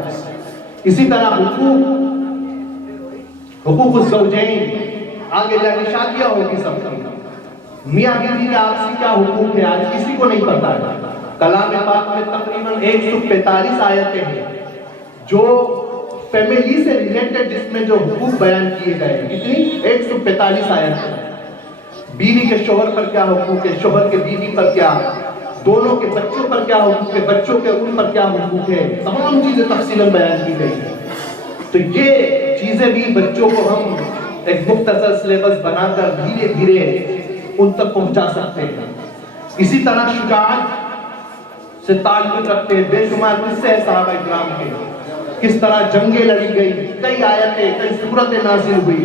اسی طرح حقوق الزوجین, آگے جا کے شادیاں ہوگی سب کی, میاں بیوی کے آپسی کیا حقوق ہے آج کسی کو نہیں پتا ہے. کلام پاک میں تقریباً 145 آیتیں ہیں جو فیملی سے ریلیٹڈ جس میں جو حقوق بیان کیے گئے ہیں. کتنی؟ 145 آیتیں. بیوی کے شوہر پر کیا حقوق ہے, شوہر کے بیوی پر کیا, دونوں کے بچوں پر کیا حقوق ہے, بچوں کے ان پر کیا حقوق ہے, تمام چیزیں تفصیلاً بیان کی گئی ہیں. تو یہ چیزیں بھی بچوں کو ہم ایک مختصر سلیبس بنا کر دھیرے دھیرے ان تک پہنچا سکتے ہیں. اسی طرح شجاعت سے تعلق رکھتے ہیں. بے شمار قصے ہیں صحابہ کرام کے, کس طرح جنگیں لڑی گئی, کئی آیتیں, کئی سورتیں نازل ہوئی.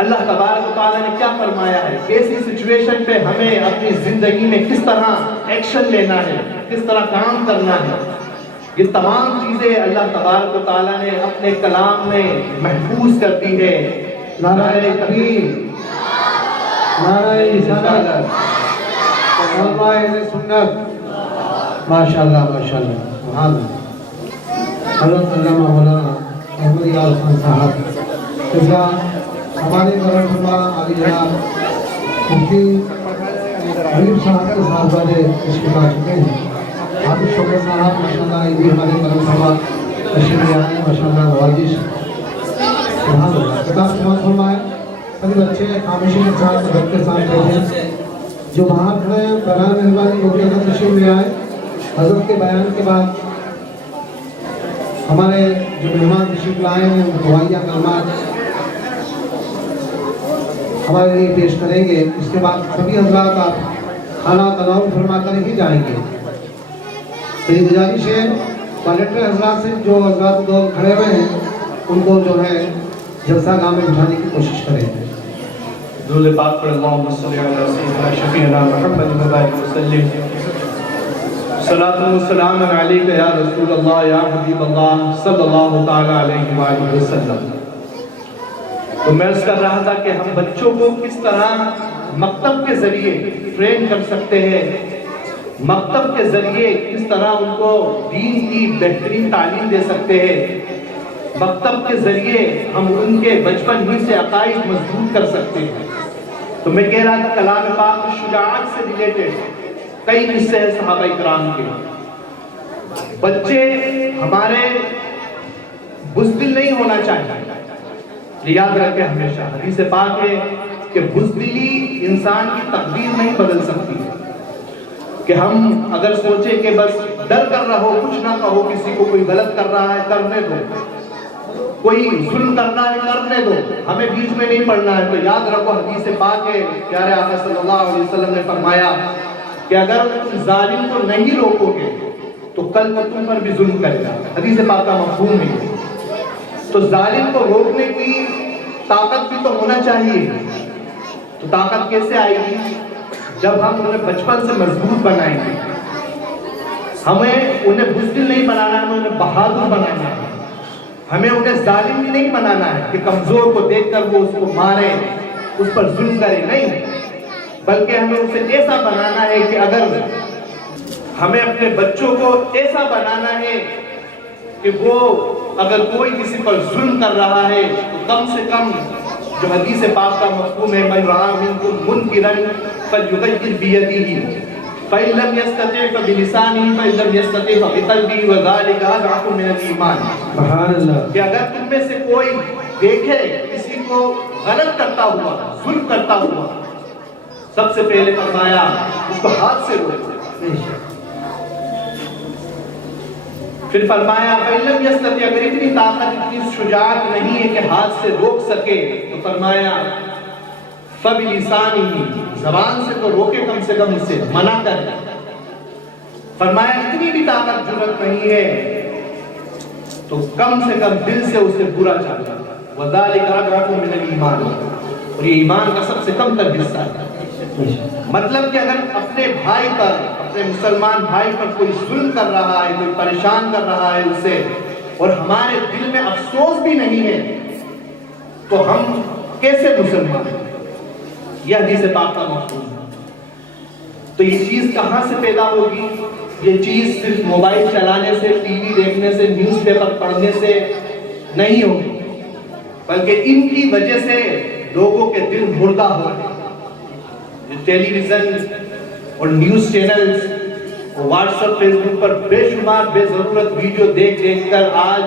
اللہ تبارک و تعالیٰ نے کیا فرمایا ہے, ایسی سچویشن پہ ہمیں اپنی زندگی میں کس طرح ایکشن لینا ہے, کس طرح کام کرنا ہے. یہ تمام چیزیں اللہ تبارک و تعالیٰ نے اپنے کلام میں محفوظ کر دی ہے. نعرہ تکبیر, نعرہ رسالت, علماء اہل سنت. ماشاءاللہ ماشاءاللہ, سبحان اللہ. حضرت علامہ مولانا احمد یار خان صاحب اس کا ہمارے مرحبا علی جناب مفتی حبیب صاحب کے صاحبزادے تشریف لا چکے ہیں. حافظ شوکت صاحب ماشاءاللہ یہ بھی ہمارے مرحبا تشریف لے آئے, ماشاءاللہ نوازش. سبحان اللہ. خطاب سماعت فرمائے. سبھی بچے خاموشی کے ساتھ گھر کے ساتھ بیٹھے ہیں. جو باہر کھڑے ہیں برائے مہربانی وہ بھی تشریف لے آئے. حضرت کے بیان کے بعد ہمارے جو مہمان تشریف لائے ہیں وہ دعائیہ کلمات ہمارے لیے پیش کریں گے. اس کے بعد سبھی حضرات آپ کھانا تناول فرما کر ہی جائیں گے. تو یہ گزارش ہے والڈر حضرات سے, جو حضرات دو کھڑے ہوئے ہیں ان کو جو ہے جلسہ گاہ میں بٹھانے کی کوشش کریں. درود پاک پر اللہم صلی علی سیدنا شفیعنا محمد مبارک وسلم. صلاۃ و سلام علیک یا رسول اللہ یا حبیب اللہ صلی اللہ تعالی علیہ وآلہ وسلم. تو میں عرض کر رہا تھا کہ ہم بچوں کو کس طرح مکتب کے ذریعے ٹرین کر سکتے ہیں, مکتب کے ذریعے کس طرح ان کو دین کی بہترین تعلیم دے سکتے ہیں, مکتب کے ذریعے ہم ان کے بچپن ہی سے عقائد مضبوط کر سکتے ہیں. تو میں کہہ رہا تھا کلام پاک میں شجاعت سے ریلیٹڈ کئی قصے ہیں صحابہ کرام کے. بچے ہمارے بزدل نہیں ہونا چاہیے, یاد رکھیں ہمیشہ. حدیث پاک ہے کہ بزدلی انسان کی تقدیر نہیں بدل سکتی. کہ ہم اگر سوچیں کہ بس ڈر کر رہو, کچھ نہ کہو, کسی کو کوئی غلط کر رہا ہے کرنے دو, کوئی ظلم کرنا ہے کرنے دو, ہمیں بیچ میں نہیں پڑنا ہے. تو یاد رکھو حدیث پاک ہے, پیارے آقا صلی اللہ علیہ وسلم نے فرمایا کہ اگر تم ظالم کو نہیں روکو گے تو کل وہ تم پر بھی ظلم کرے گا. حدیث پاک کا مفہوم ہے. تو ظالم کو روکنے کی طاقت بھی تو ہونا چاہیے. تو طاقت کیسے آئے گی؟ جب ہم انہیں بچپن سے مضبوط بنائیں گے. ہمیں انہیں بزدل نہیں بنانا ہے, ہمیں انہیں بہادر بنانا ہے. ہمیں انہیں ظالم بھی نہیں بنانا ہے کہ کمزور کو دیکھ کر وہ اس کو مارے, اس پر ظلم کرے, نہیں. بلکہ ہمیں اسے ایسا بنانا ہے کہ اگر ہمیں اپنے بچوں کو ایسا بنانا ہے کہ وہ اگر کوئی کسی پر ظلم کر رہا ہے تو کم سے کم جو حدیث پاک کا مفہوم ہے من رأى منکم منکرا فلیغیر بیدہ فإن لم يستطع فبلسانه فإن لم يستطع فبقلبه وذلك أضعف من الإيمان. سبحان اللہ. کہ اگر تم میں سے کوئی دیکھے کسی کو غلط کرتا ہوا, ظلم کرتا ہوا, سب سے پہلے فرمایا اس کو ہاتھ سے روکو. پھر فرمایا فإن لم يستطع, اگر اتنی طاقت اتنی شجاعت نہیں ہے کہ ہاتھ سے روک سکے تو فرمایا فبلسانہ, زبان سے تو روکے, کم سے کم اسے منع کر. فرمایا اتنی بھی طاقت ضرورت نہیں ہے تو کم سے کم دل سے اسے برا چاہتا. وَذَلِكَ أَضْعَفُ مِنَ الْإِيمَانِ, اور یہ ایمان کا سب سے کم تر حصہ ہے. مطلب کہ اگر اپنے بھائی پر, اپنے مسلمان بھائی پر کوئی ظلم کر رہا ہے, کوئی پریشان کر رہا ہے اسے, اور ہمارے دل میں افسوس بھی نہیں ہے تو ہم کیسے مسلمان ہیں؟ یہ حدیث پاک کا مفہوم ہے. تو یہ چیز کہاں سے پیدا ہوگی؟ یہ چیز صرف موبائل چلانے سے, ٹی وی دیکھنے سے, نیوز پیپر پڑھنے سے نہیں ہوگی, بلکہ ان کی وجہ سے لوگوں کے دل مردہ ہو رہے ہیں. ٹیلی ویژن اور نیوز چینلز اور واٹس ایپ, فیس بک پر بے شمار بے ضرورت ویڈیو دیکھ دیکھ کر آج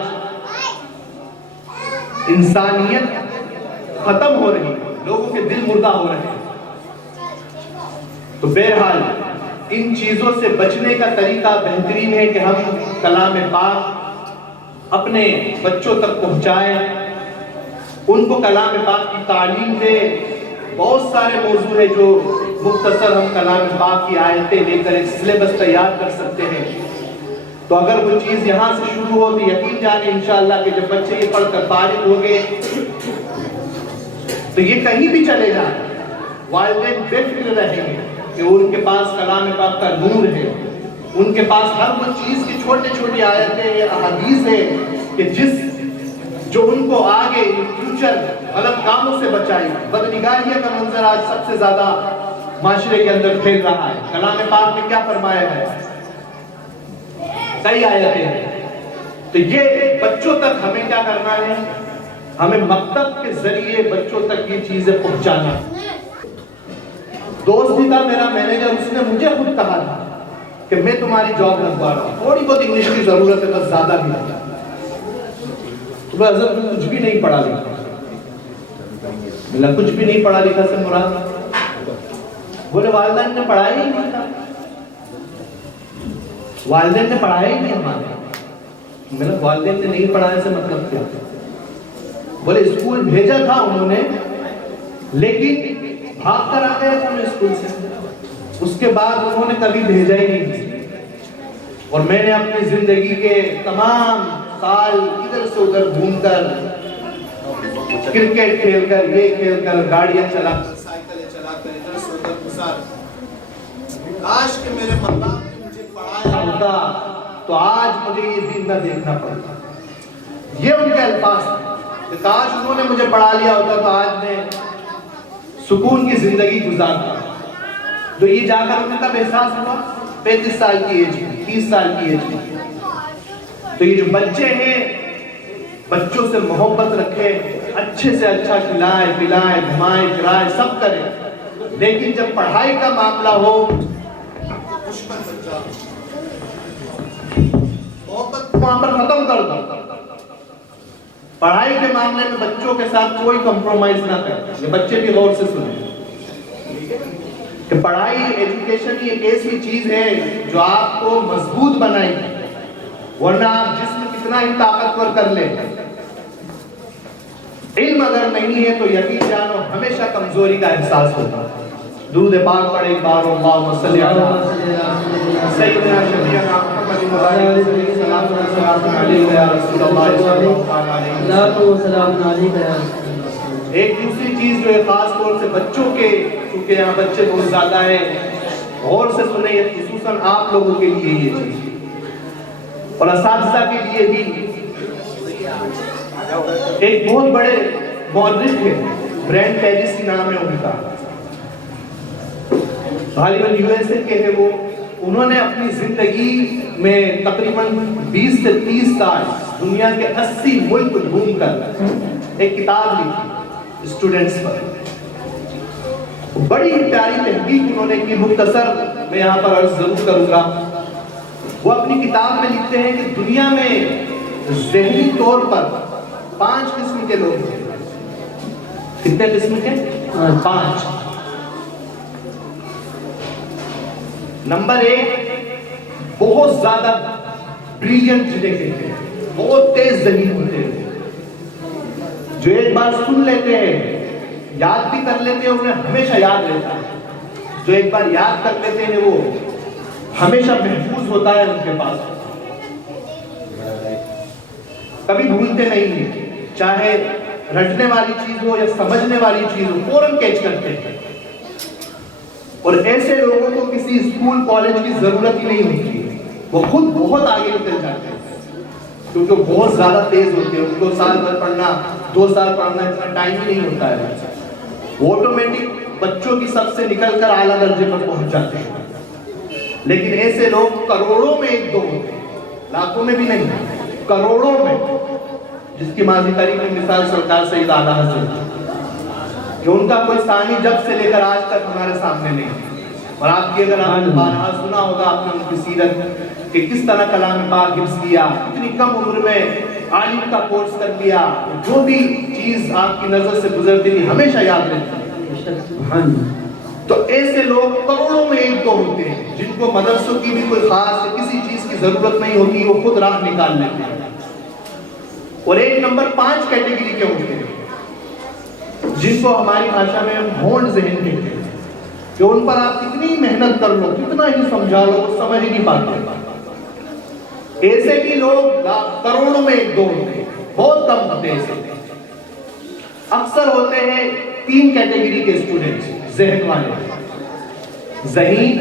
انسانیت ختم ہو رہی ہے, لوگوں کے دل مردہ ہو رہے ہیں. تو بہرحال ان چیزوں سے بچنے کا طریقہ بہترین ہے کہ ہم کلام پاک اپنے بچوں تک پہنچائیں, ان کو کلام پاک کی تعلیم دیں. بہت سارے موضوع ہیں جو مختصر ہم کلام پاک کی آیتیں لے کر ایک سلیبس تیار کر سکتے ہیں، تو اگر وہ چیز یہاں سے شروع ہو تو یقین جانے انشاءاللہ کہ جب بچے یہ پڑھ کر فارغ ہو گئے تو یہ کہیں بھی چلے جائیں، والدین بے فکر رہیں گے کہ ان کے پاس کلام پاک کا نور ہے، ان کے پاس ہر وہ چیز کی چھوٹی چھوٹی آیتیں یا احادیث ہے کہ جو ان کو آگے فیوچر غلط کاموں سے بچائی۔ بدنگاہیت کا منظر آج سب سے زیادہ معاشرے کے اندر پھیل رہا ہے۔ کلام پاک میں کیا فرمایا ہے؟ کئی آیتیں ہیں، تو یہ بچوں تک ہمیں کیا کرنا ہے؟ ہمیں مکتب کے ذریعے بچوں تک یہ چیزیں پہنچانا۔ دوست بھی تھا میرا مینیجر، اس نے مجھے خود کہا تھا کہ میں تمہاری جاب لگوا رہا ہوں، تھوڑی بہت انگلش کی ضرورت ہے، بس زیادہ بھی نہیں۔ تو میں حضرت میں کچھ بھی نہیں پڑھا لکھا، ملا کچھ بھی نہیں پڑھا لکھا سے مراد؟ بولے والدین نے پڑھایا ہی نہیں تھا، والدین نے پڑھایا ہی نہیں ہمارے۔ میرا والدین نے نہیں پڑھایا سے مطلب کیا؟ بولے اسکول بھیجا تھا انہوں نے، لیکن بھاگ کر آ گیا تھا میں اسکول سے، اس کے بعد انہوں نے کبھی بھیجا ہی نہیں۔ اور میں نے اپنی زندگی کے تمام سال ادھر سے ادھر گھوم کر، کرکٹ کھیل کر، یہ کھیل کر، گاڑیاں چلا کر، سائیکلیں چلا کر ادھر سے ادھر گزار۔ کاش کہ میرے ماں باپ نے مجھے پڑھایا ہوتا تو آج مجھے یہ دن نہ دیکھنا پڑتا۔ یہ ان کے الفاظ تھے کہ کاش انہوں نے مجھے پڑھا لیا ہوتا تو آج میں سکون کی زندگی گزارتا۔ تو یہ جا کر انہیں کب احساس ہوا؟ 35 سال کی ایج میں، 30 سال کی ایج میں۔ تو یہ جو بچے ہیں، بچوں سے محبت رکھیں، اچھے سے اچھا کھلائیں پلائیں، گھمائیں پھرائیں، سب کریں، لیکن جب پڑھائی کا معاملہ ہو دشمن بن جاؤ، محبت وہاں پر ختم کر دو۔ پڑھائی کے معاملے میں بچوں کے ساتھ کوئی کمپرومائز نہ کریں۔ یہ بچے بھی غور سے سنیں کہ پڑھائی، ایجوکیشن ایک ایسی چیز ہے جو آپ کو مضبوط بنائے گی، ورنہ آپ جسم کتنا ہی طاقتور کر لیں، علم اگر نہیں ہے تو یقین جانو ہمیشہ کمزوری کا احساس ہوگا۔ درود پاک پڑھے ایک بار، اللہم صلی علی سیدنا شفیعنا محمد مبارک سلام و سلام علیہ یا رسول اللہ صلی اللہ علیہ وسلم۔ ایک دوسری چیز جو ہے خاص طور سے بچوں کے، کیونکہ یہاں بچے بہت زیادہ ہیں، غور سے سنیں، یہ خصوصاً آپ لوگوں کے لیے یہ چیز، اور اساتذہ کے لیے بھی۔ ایک بہت بڑے مورخ ہے، برینڈ پیرسی نام ہے ان کا، غالباً یو ایس اے کے ہے وہ۔ انہوں نے اپنی زندگی میں تقریباً 20 سے 30 سال دنیا کے 80 ملک گھوم کر ایک کتاب لکھی اسٹوڈنٹس پر۔ بڑی پیاری تحقیق انہوں نے کی، مختصر میں یہاں پر عرض ضرور کروں گا۔ وہ اپنی کتاب میں لکھتے ہیں کہ دنیا میں ذہنی طور پر 5 قسم کے لوگ ہیں۔ کتنے قسم کے؟ 5۔ نمبر 1، بہت زیادہ بریلینٹ جنہیں کہتے ہیں، بہت تیز ذہین ہوتے ہیں، جو ایک بار سن لیتے ہیں، یاد بھی کر لیتے ہیں، انہیں ہمیشہ یاد رہتا ہے۔ جو ایک بار یاد کر لیتے ہیں وہ ہمیشہ محفوظ ہوتا ہے ان کے پاس، کبھی بھولتے نہیں ہیں، چاہے رٹنے والی چیز ہو یا سمجھنے والی چیز ہو، فوراً کیچ کرتے ہیں۔ اور ایسے لوگوں کو کسی اسکول کالج کی ضرورت ہی نہیں ہوتی ہے، وہ خود بہت آگے نکل جاتے ہیں، کیونکہ وہ بہت زیادہ تیز ہوتے ہیں۔ ان کو سال بھر پڑھنا، 2 سال پڑھنا اتنا ٹائم ہی نہیں ہوتا ہے، وہ آٹومیٹک بچوں کی سب سے نکل کر اعلیٰ درجے پر پہنچ جاتے ہیں۔ لیکن ایسے لوگ کروڑوں میں 1-2 ہوتے ہیں، لاکھوں میں بھی نہیں، کروڑوں میں، جس کی ماضی تاریخ میں مثال سرکار سید اعلیٰ حضرت، کہ ان کا کوئی ثانی جب سے لے کر آج تک ہمارے سامنے نہیں۔ اور آپ کی اگر آپ نے بارہا سنا ہوگا آپ نے ان کی سیرت کہ کس طرح کلام پاک حفظ کیا، اتنی کم عمر میں عالم کا کورس کر لیا، جو بھی چیز آپ کی نظر سے گزرتی تھی ہمیشہ یاد رہتی۔ تو ایسے لوگ کروڑوں میں 1-2 ہوتے ہیں جن کو مدرسوں کی بھی کوئی خاص کسی چیز کی ضرورت نہیں ہوتی، وہ خود راہ نکال لیتے ہیں۔ اور ایک نمبر 5 کیٹیگری کے ہوتے ہیں جن کو ہماری بھاشا میں ہم ہونڈ ذہن کہتے ہیں، کہ ان پر آپ کتنی محنت کر لو، کتنا ہی سمجھا لو، وہ سمجھ ہی نہیں پاتے. ایسے بھی لوگ کروڑوں میں ایک دو ہوتے ہیں، بہت کم ہوتے ہیں ایسے. اکثر ہوتے ہیں 3 کیٹیگری کے اسٹوڈنٹس ذہن والے: ذہین،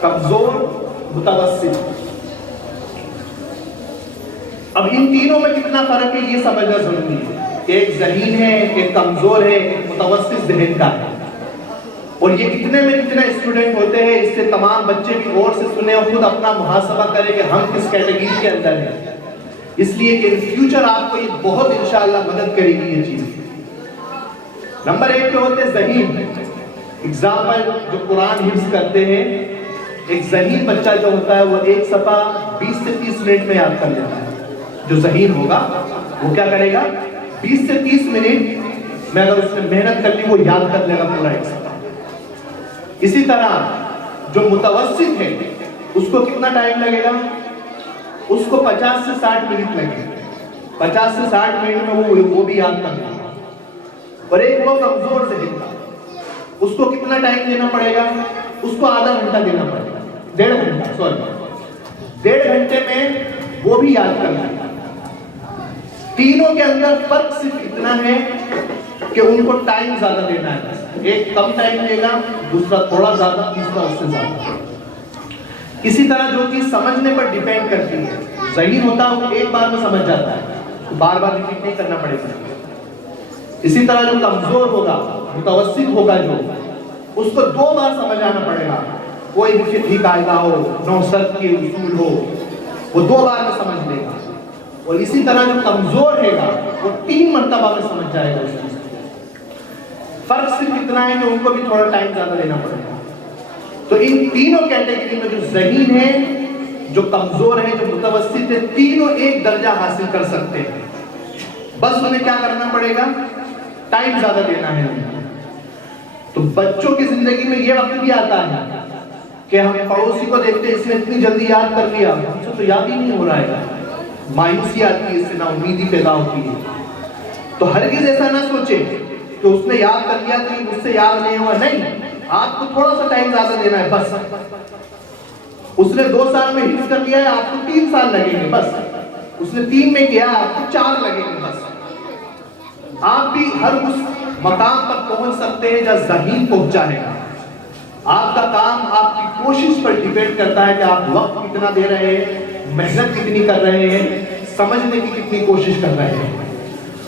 کمزور، متوسط. اب ان تینوں میں کتنا فرق ہے یہ سمجھنا ضروری ہے کہ ایک ذہین ہے، ایک کمزور ہے، ایک متوسط ذہن کا ہے. اور یہ کتنے میں کتنے اسٹوڈنٹ ہوتے ہیں، اس سے تمام بچے بھی غور سے سنیں اور خود اپنا محاسبہ کریں کہ ہم کس کیٹیگری کے اندر ہیں. اس لیے کہ فیوچر آپ کو یہ بہت انشاءاللہ مدد کرے گی یہ چیز. نمبر 1 پہ ہوتے ذہین. اگزامپل جو قرآن حفظ کرتے ہیں، ایک ذہین بچہ جو ہوتا ہے وہ ایک صفحہ 20 سے 30 منٹ میں یاد کر لیتا ہے. جو ذہین ہوگا وہ کیا کرے گا، 20 سے 30 منٹ میں اگر اس نے محنت کر لی وہ یاد کر لے گا پورا ایک صفحہ. اسی طرح جو متوسط ہے اس کو کتنا ٹائم لگے گا، اس کو 50 سے 60 منٹ لگے گا. 50 سے 60 منٹ میں وہ بھی یاد کر لے گا. اور ایک وہ کمزور ذہن کا، اس کو کتنا ٹائم دینا پڑے گا، اس کو آدھا گھنٹہ دینا پڑے گا، 1.5 گھنٹے میں وہ بھی یاد کر لے گا. تینوں کے اندر فرق صرف اتنا ہے کہ ان کو ٹائم زیادہ دینا ہے. ایک کم ٹائم لے گا، دوسرا تھوڑا زیادہ، تیسرا اس سے زیادہ. اسی طرح جو چیز سمجھنے پر ڈیپینڈ کرتی ہے، ذہین ہوتا ہے وہ ایک بار میں سمجھ جاتا ہے، بار بار ریپیٹ نہیں کرنا پڑے گا. اسی طرح جو کمزور ہوگا، متوسط ہوگا، جو اس کو 2 بار سمجھ آنا پڑے گا. کوئی بھی فقہی قاعدہ ہو، نوسط کے اصول ہو، وہ 2 بار میں سمجھ لے گا. اور اسی طرح جو کمزور ہے گا وہ 3 مرتبہ میں سمجھ جائے گا اس چیز. فرق صرف اتنا ہے کہ ان کو بھی تھوڑا ٹائم زیادہ دینا پڑے گا. تو ان تینوں کیٹیگری میں جو ذہین ہے، جو کمزور ہے، جو متوسط ہے، تینوں ایک درجہ حاصل کر سکتے ہیں. بس انہیں کیا کرنا پڑے گا، ٹائم زیادہ دینا ہے. تو بچوں کی زندگی میں یہ وقت بھی آتا ہے کہ ہم پڑوسی کو دیکھتے ہیں، اس نے اتنی جلدی یاد کر لیا، ہم سے تو یاد ہی نہیں ہو رہا ہے. مایوسی آتی ہے، اس سے نا امیدی پیدا ہوتی ہے. تو ہرگز ایسا نہ سوچے کہ اس نے یاد کر لیا تو مجھ سے یاد نہیں ہوا. نہیں، آپ کو تھوڑا سا ٹائم زیادہ دینا ہے بس. اس نے 2 سال میں حفظ کر لیا ہے، آپ کو 3 سال لگیں گے بس. اس نے 3 میں کیا، آپ کو 4 لگیں گے بس. آپ بھی ہر اس مقام پر پہنچ سکتے ہیں جہاں ذہین پہنچا ہے. آپ کا کام آپ کی کوشش پر ڈیپینڈ کرتا ہے کہ آپ وقت کتنا دے رہے ہیں، محنت کتنی کر رہے ہیں، سمجھنے کی کتنی کوشش کر رہے ہیں.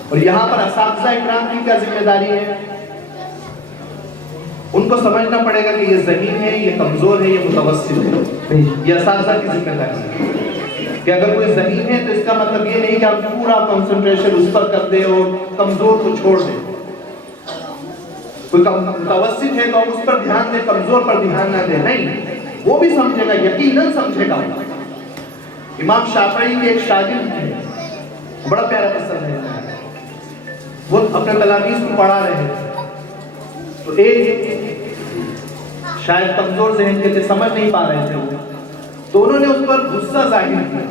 اور یہاں پر اساتذہ اکرام کی کیا ذمہ داری ہے، ان کو سمجھنا پڑے گا کہ یہ ذہین ہے، یہ کمزور ہے، یہ متوسط ہے. یہ اساتذہ کی ذمہ داری ہے کہ اگر کوئی ذہین ہے تو اس کا مطلب یہ نہیں کہ آپ پورا کنسنٹریشن اس پر کر دیں اور کمزور کو چھوڑ دیں. کوئی متوسط ہے تو ہم اس پر دھیان دیں، کمزور پر دھیان نہ دیں. نہیں، وہ بھی سمجھے گا، یقیناً سمجھے گا. امام شافعی کے ایک شاگرد تھے، بڑا پیارا قصہ ہے. وہ اپنے تلامیذ کو پڑھا رہے تھے تو ایک شاید کمزور ذہن کے تھے، سمجھ نہیں پا رہے تھے، تو انہوں نے اس پر غصہ ظاہر کیا.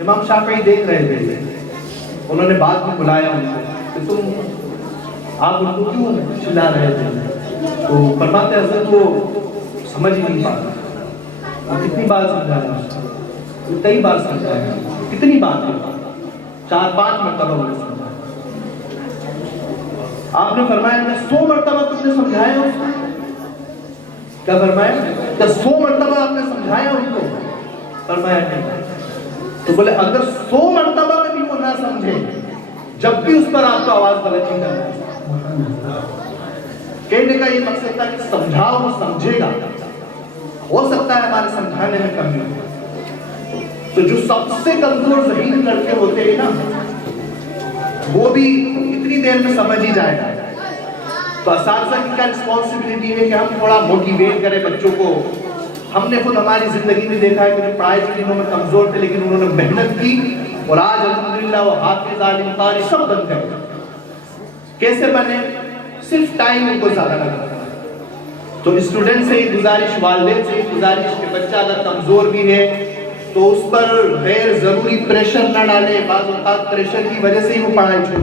امام شافعی دیکھ رہے تھے. انہوں نے بعد میں بلایا ان کو کہ تم آپ ان کو کیوں چلا رہے تھے؟ تو فرماتے حضرت وہ سمجھ ہی نہیں پاتا. وہ کتنی بار سمجھایا، کئی بار سمجھایا. کتنی بار؟ 4-5 مرتبہ انہوں نے سمجھایا. آپ نے فرمایا کہ 100 مرتبہ تم نے سمجھایا اس کو. کیا فرمایا کہ 100 مرتبہ آپ نے سمجھایا ان کو؟ فرمایا نہیں. تو بولے اگر 100 مرتبہ میں بھی وہ نہ سمجھے، جب بھی اس پر آپ کو آواز بلند نہیں کرنا. کہنے کا یہ مقصد تھا کہ سمجھاؤ، وہ سمجھے گا. ہو سکتا ہے ہمارے سمجھانے میں کمی ہو. تو جو سب سے کمزور ذہین لڑکے ہوتے ہیں نا، وہ بھی اتنی دیر میں سمجھ ہی جائے گا. تو اساتذہ کی کیا رسپانسبلٹی ہے کہ ہم تھوڑا موٹیویٹ کریں بچوں کو. ہم نے خود ہماری زندگی میں دیکھا ہے کہ جو پڑھائی کے دنوں میں کمزور تھے لیکن انہوں نے محنت کی اور آج الحمدللہ وہ حافظ، عالم، قاری سب بن گئے. کیسے بنے؟ صرف ٹائم ان کو زیادہ لگا. تو اسٹوڈنٹ سے یہ گزارش، والدین سے یہ گزارش کہ بچہ اگر کمزور بھی ہے تو اس پر غیر ضروری پریشر نہ ڈالے. بعض اوقات پریشر کی وجہ سے ہی وہ پڑھائی چھوڑ،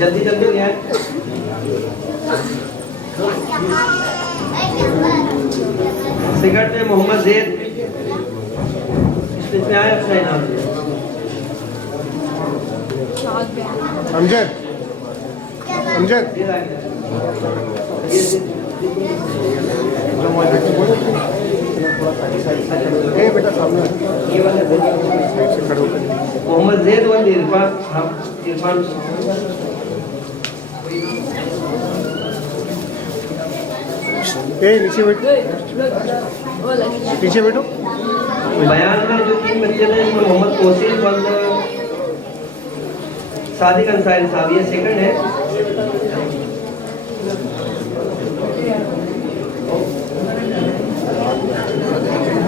جلدی جلدی لے آئے. سیکنڈ میں محمد زید اسٹیج میں آئے, اپنا انعام دیا. امجد امجد بیٹا سامنے محمد زید و عرفان. ہاں عرفان نیچے بیٹھو, پیچھے بیٹھو. بیان میں جو 3 بچے تھے اس میں محمد توصیف و صادق انصاری صاحب یہ سیکنڈ ہے.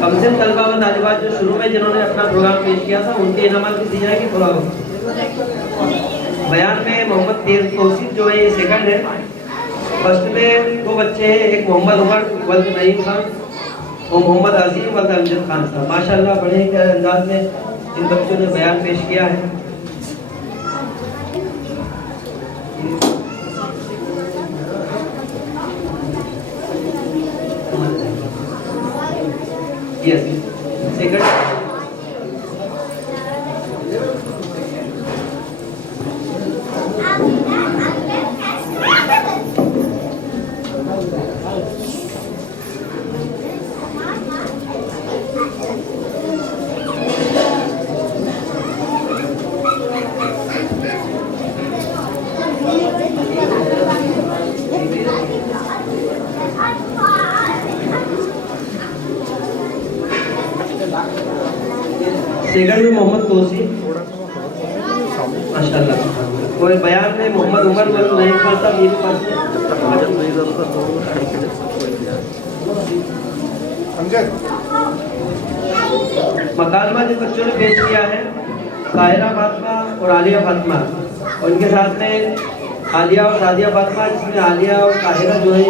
کمسن طلبہ و طالبات جو شروع میں جنہوں نے اپنا پروگرام پیش کیا تھا ان کے انعامات کی دی جائے گی تھوڑا وقت. بیان میں محمد توصیف جو ہے یہ سیکنڈ ہے. فرسٹ میں 2 بچے ہیں, ایک محمد عمر ولد نعیم خان اور محمد عظیم ولد امجد خان صاحب. ماشاءاللہ بڑے ہی پیارے انداز میں ان بچوں نے بیان پیش کیا ہے. Yes, second. سیکنڈ میں محمد توصیف ماشاءاللہ. اور بیان میں محمد عمر ولد نعیم خان صاحب یہ پاس ہے. مکالمہ جو بچوں نے پیش کیا ہے طاہرہ فاطمہ اور عالیہ فاطمہ, اور ان کے ساتھ میں عالیہ اور سعدیہ فاطمہ, جس میں عالیہ اور طاہرہ جو ہے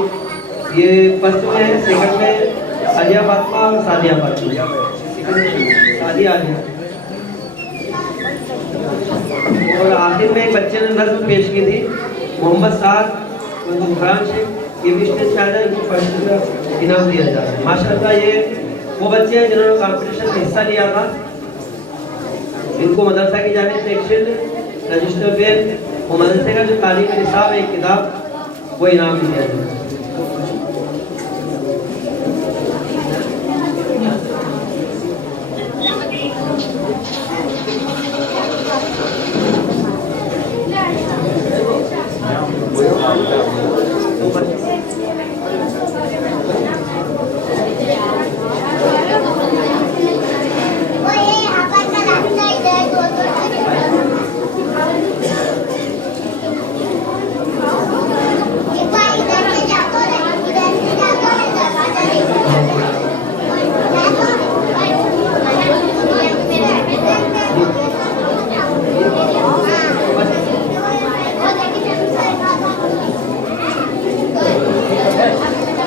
یہ فرسٹ میں ہے. سیکنڈ میں عالیہ فاطمہ اور سعدیہ فاطمہ, سعدیہ عالیہ. اور آخر میں ایک بچے نے نظم پیش کی تھی محمد سعد قرآن شیخ, یہ بھی اسٹیج پہ آ جائے, ان کو فرسٹ کا انعام دیا جا رہا ہے. ماشاءاللہ یہ وہ بچے ہیں جنہوں نے کمپٹیشن میں حصہ لیا تھا. ان کو مدرسہ کی جانب سے ایک شیلڈ, رجسٹر پین اور مدرسے کا جو تعلیمی نصاب ہے ایک کتاب وہ انعام دیا جائے.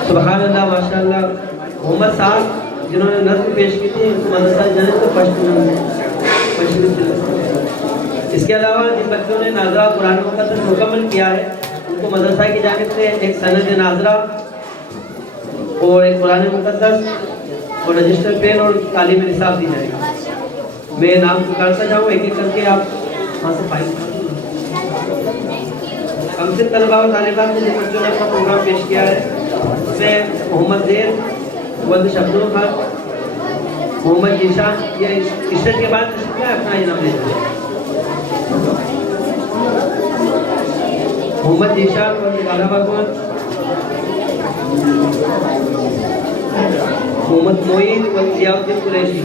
سبحان اللہ ماشاءاللہ. محمد صاحب جنہوں نے نظم پیش کی تھی ان کو مدرسہ جانے تو فرسٹ نمبر. اس کے علاوہ جن بچوں نے ناظرہ قرآن مقدس مکمل کیا ہے ان کو مدرسہ کی جانب سے ایک سند ناظرہ اور ایک قرآن مقدس اور رجسٹر پین اور تعلیمی نصاب دی جائے گا. میں نام پکارتا جاؤں ایک ایک کر کے آپ وہاں سے فائل. ہم سے طلبہ و طالبات نے جن بچوں نے اپنا پروگرام پیش کیا ہے اس میں محمد زید ولد شبنم خان, محمد ذیشان, یہ اسٹیج کے بعد کیا ہے اپنا انعام لے جائے. محمد ذیشان ولد کالا بھگوان, محمد معین ولد ضیاء الدین قریشی.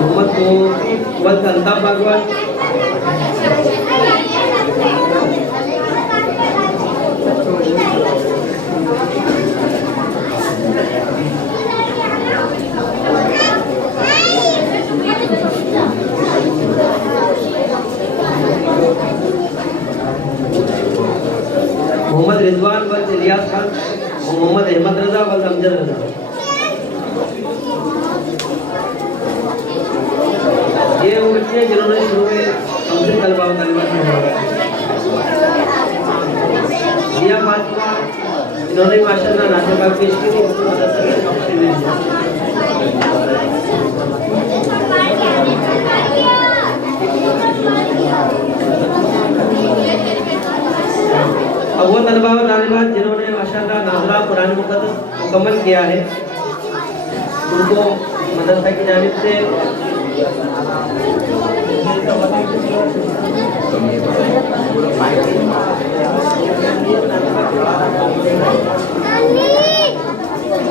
محمد توفیق ولد الطاف بھگوان, محمد رضوان ولد الیاس خان اور محمد احمد رضا ولد امجد رضا. یہ وہ بچے ہیں جنہوں نے شروع میں ہم سے طلبہ و طالبات میں دیا فاطمہ، انہوں نے ماشاءاللہ ناطق پاک پیش کی تھی، اس کو مدرسہ کے کمپٹیشن میں دیا۔ اب وہ طلبہ و طالبات جنہوں نے ماشاءاللہ ناظرہ قرآن مقدس مکمل کیا ہے، ان کو مدرسہ کی جانب سے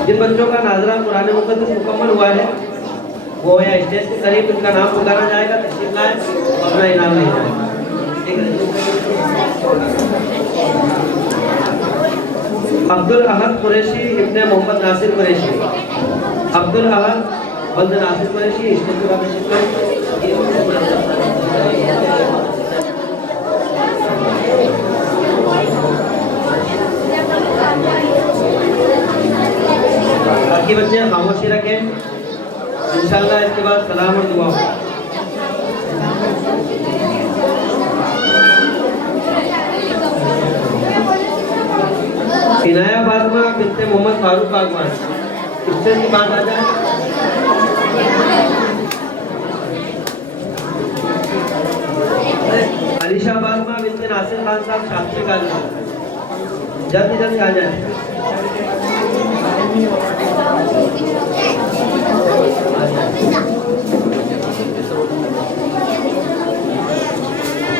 جن بچوں کا ناظرہ قرآن مقدس مکمل ہوا ہے وہ یا اسٹیج کے قریب ان کا نام پکارا جائے گا، تشریف لائیں اور اپنا انعام لے جائیں۔ عبدالاحد قریشی ابن محمد ناصر قریشی، عبدالاحد ولد ناصر قریشی، اسٹیج پر تشریف لائیں۔ باقی بچے خاموشی رکھیں، انشاءاللہ اس کے بعد سلام اور دعا ہو۔ عنایہ فاطمہ بنت محمد فاروق باغوان، اس سے کی بات آ جائے۔ علیشہ فاطمہ بنت ناصر خان صاحب شاستری کالج، جلدی جلدی آ جائیں۔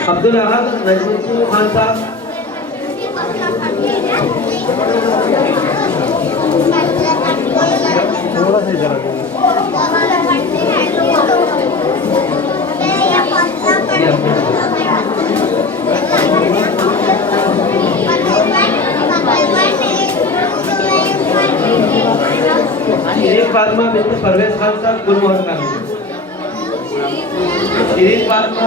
عبدالاحد نجم الدین خان صاحب، شیرین فاطمہ بنت پرویز خان صاحب گل مہر کالج، شیرین فاطمہ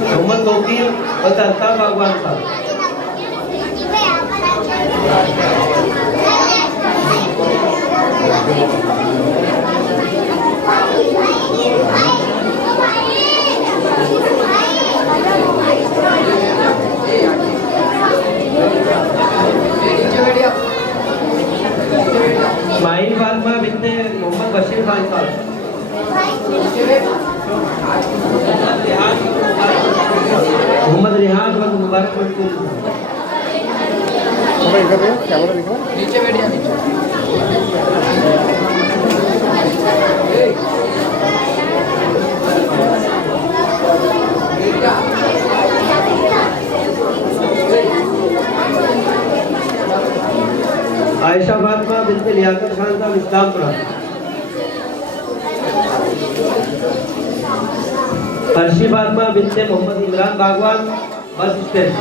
محمد توقیر اور الطاف باغوان صاحب، اسماعیل فاطمہ بنت محمد بشیر خان صاحب، محمد ریحان و مبارک منصور، کیمرہ دکھ رہا ہے؟ نیچے بیٹھ جا۔ عائشہ فاطمہ بنت لیاقت خان صاحب اسلام پورہ، عرشی فاطمہ بنت محمد عمران باغوان بس اسٹینڈ۔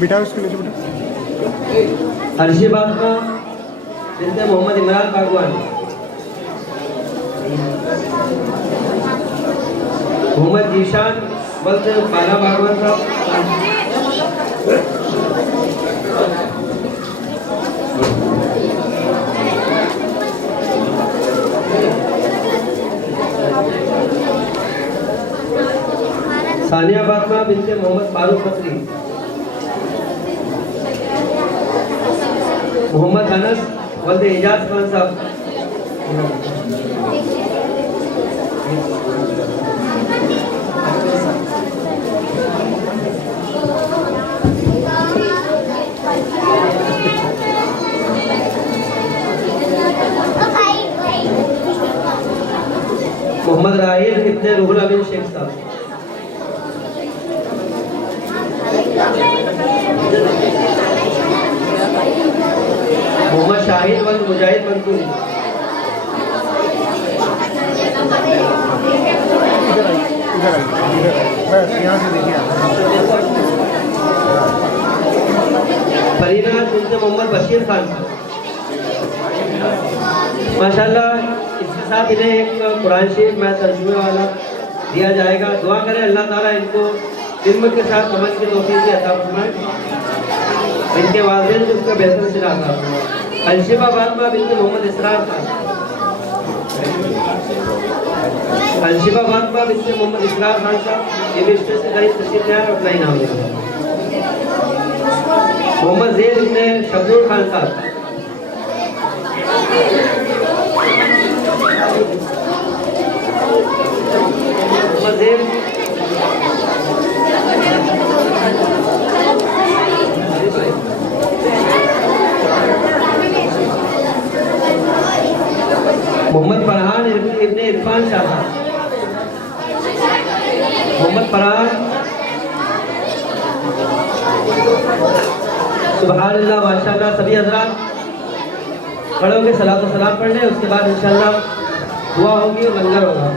بیٹا اس کے نیچے بیٹا۔ عرشی فاطمہ بنت محمد عمران باغوان، محمد جیشان بلد بالا باغوان صاحب، ثانیہ فاطمہ بنت محمد فاروق بکری، محمد انس ولد اعجاز خان صاحب، محمد راہیل ابن روح الامین شیخ صاحب، محمد شاہد ولد مجاہد منصوری، بس یہاں سے دیکھیے فرینہ بنت محمد بشیر خان صاحب، ماشاءاللہ اس کے ساتھ انہیں ایک قرآن شریف میں ترجمے والا دیا جائے گا۔ دعا کریں اللہ تعالیٰ ان کو علم کے ساتھ سمجھ کے توفیق عطا فرمائے. ان کے والدین کو اس کا بہتر صلہ عطا فرمائے. الشفا فاطمہ بنت محمد اسرار خان. الشفا فاطمہ بنت محمد اسرار خان صاحب یہ بھی اسٹیج سے قریب تشریف لے آئے اور اپنا انعام دے رہے ہیں. محمد زید بن شبنور خان صاحب. محمد زید محمد فرحان ابن عرفان شاہ صاحب. محمد فرحان. سبحان اللہ ماشاءاللہ. سبھی حضرات کھڑے ہو کے صلاۃ و سلام پڑھ لیں. اس کے بعد انشاءاللہ دعا ہوگی اور لنگر ہوگا.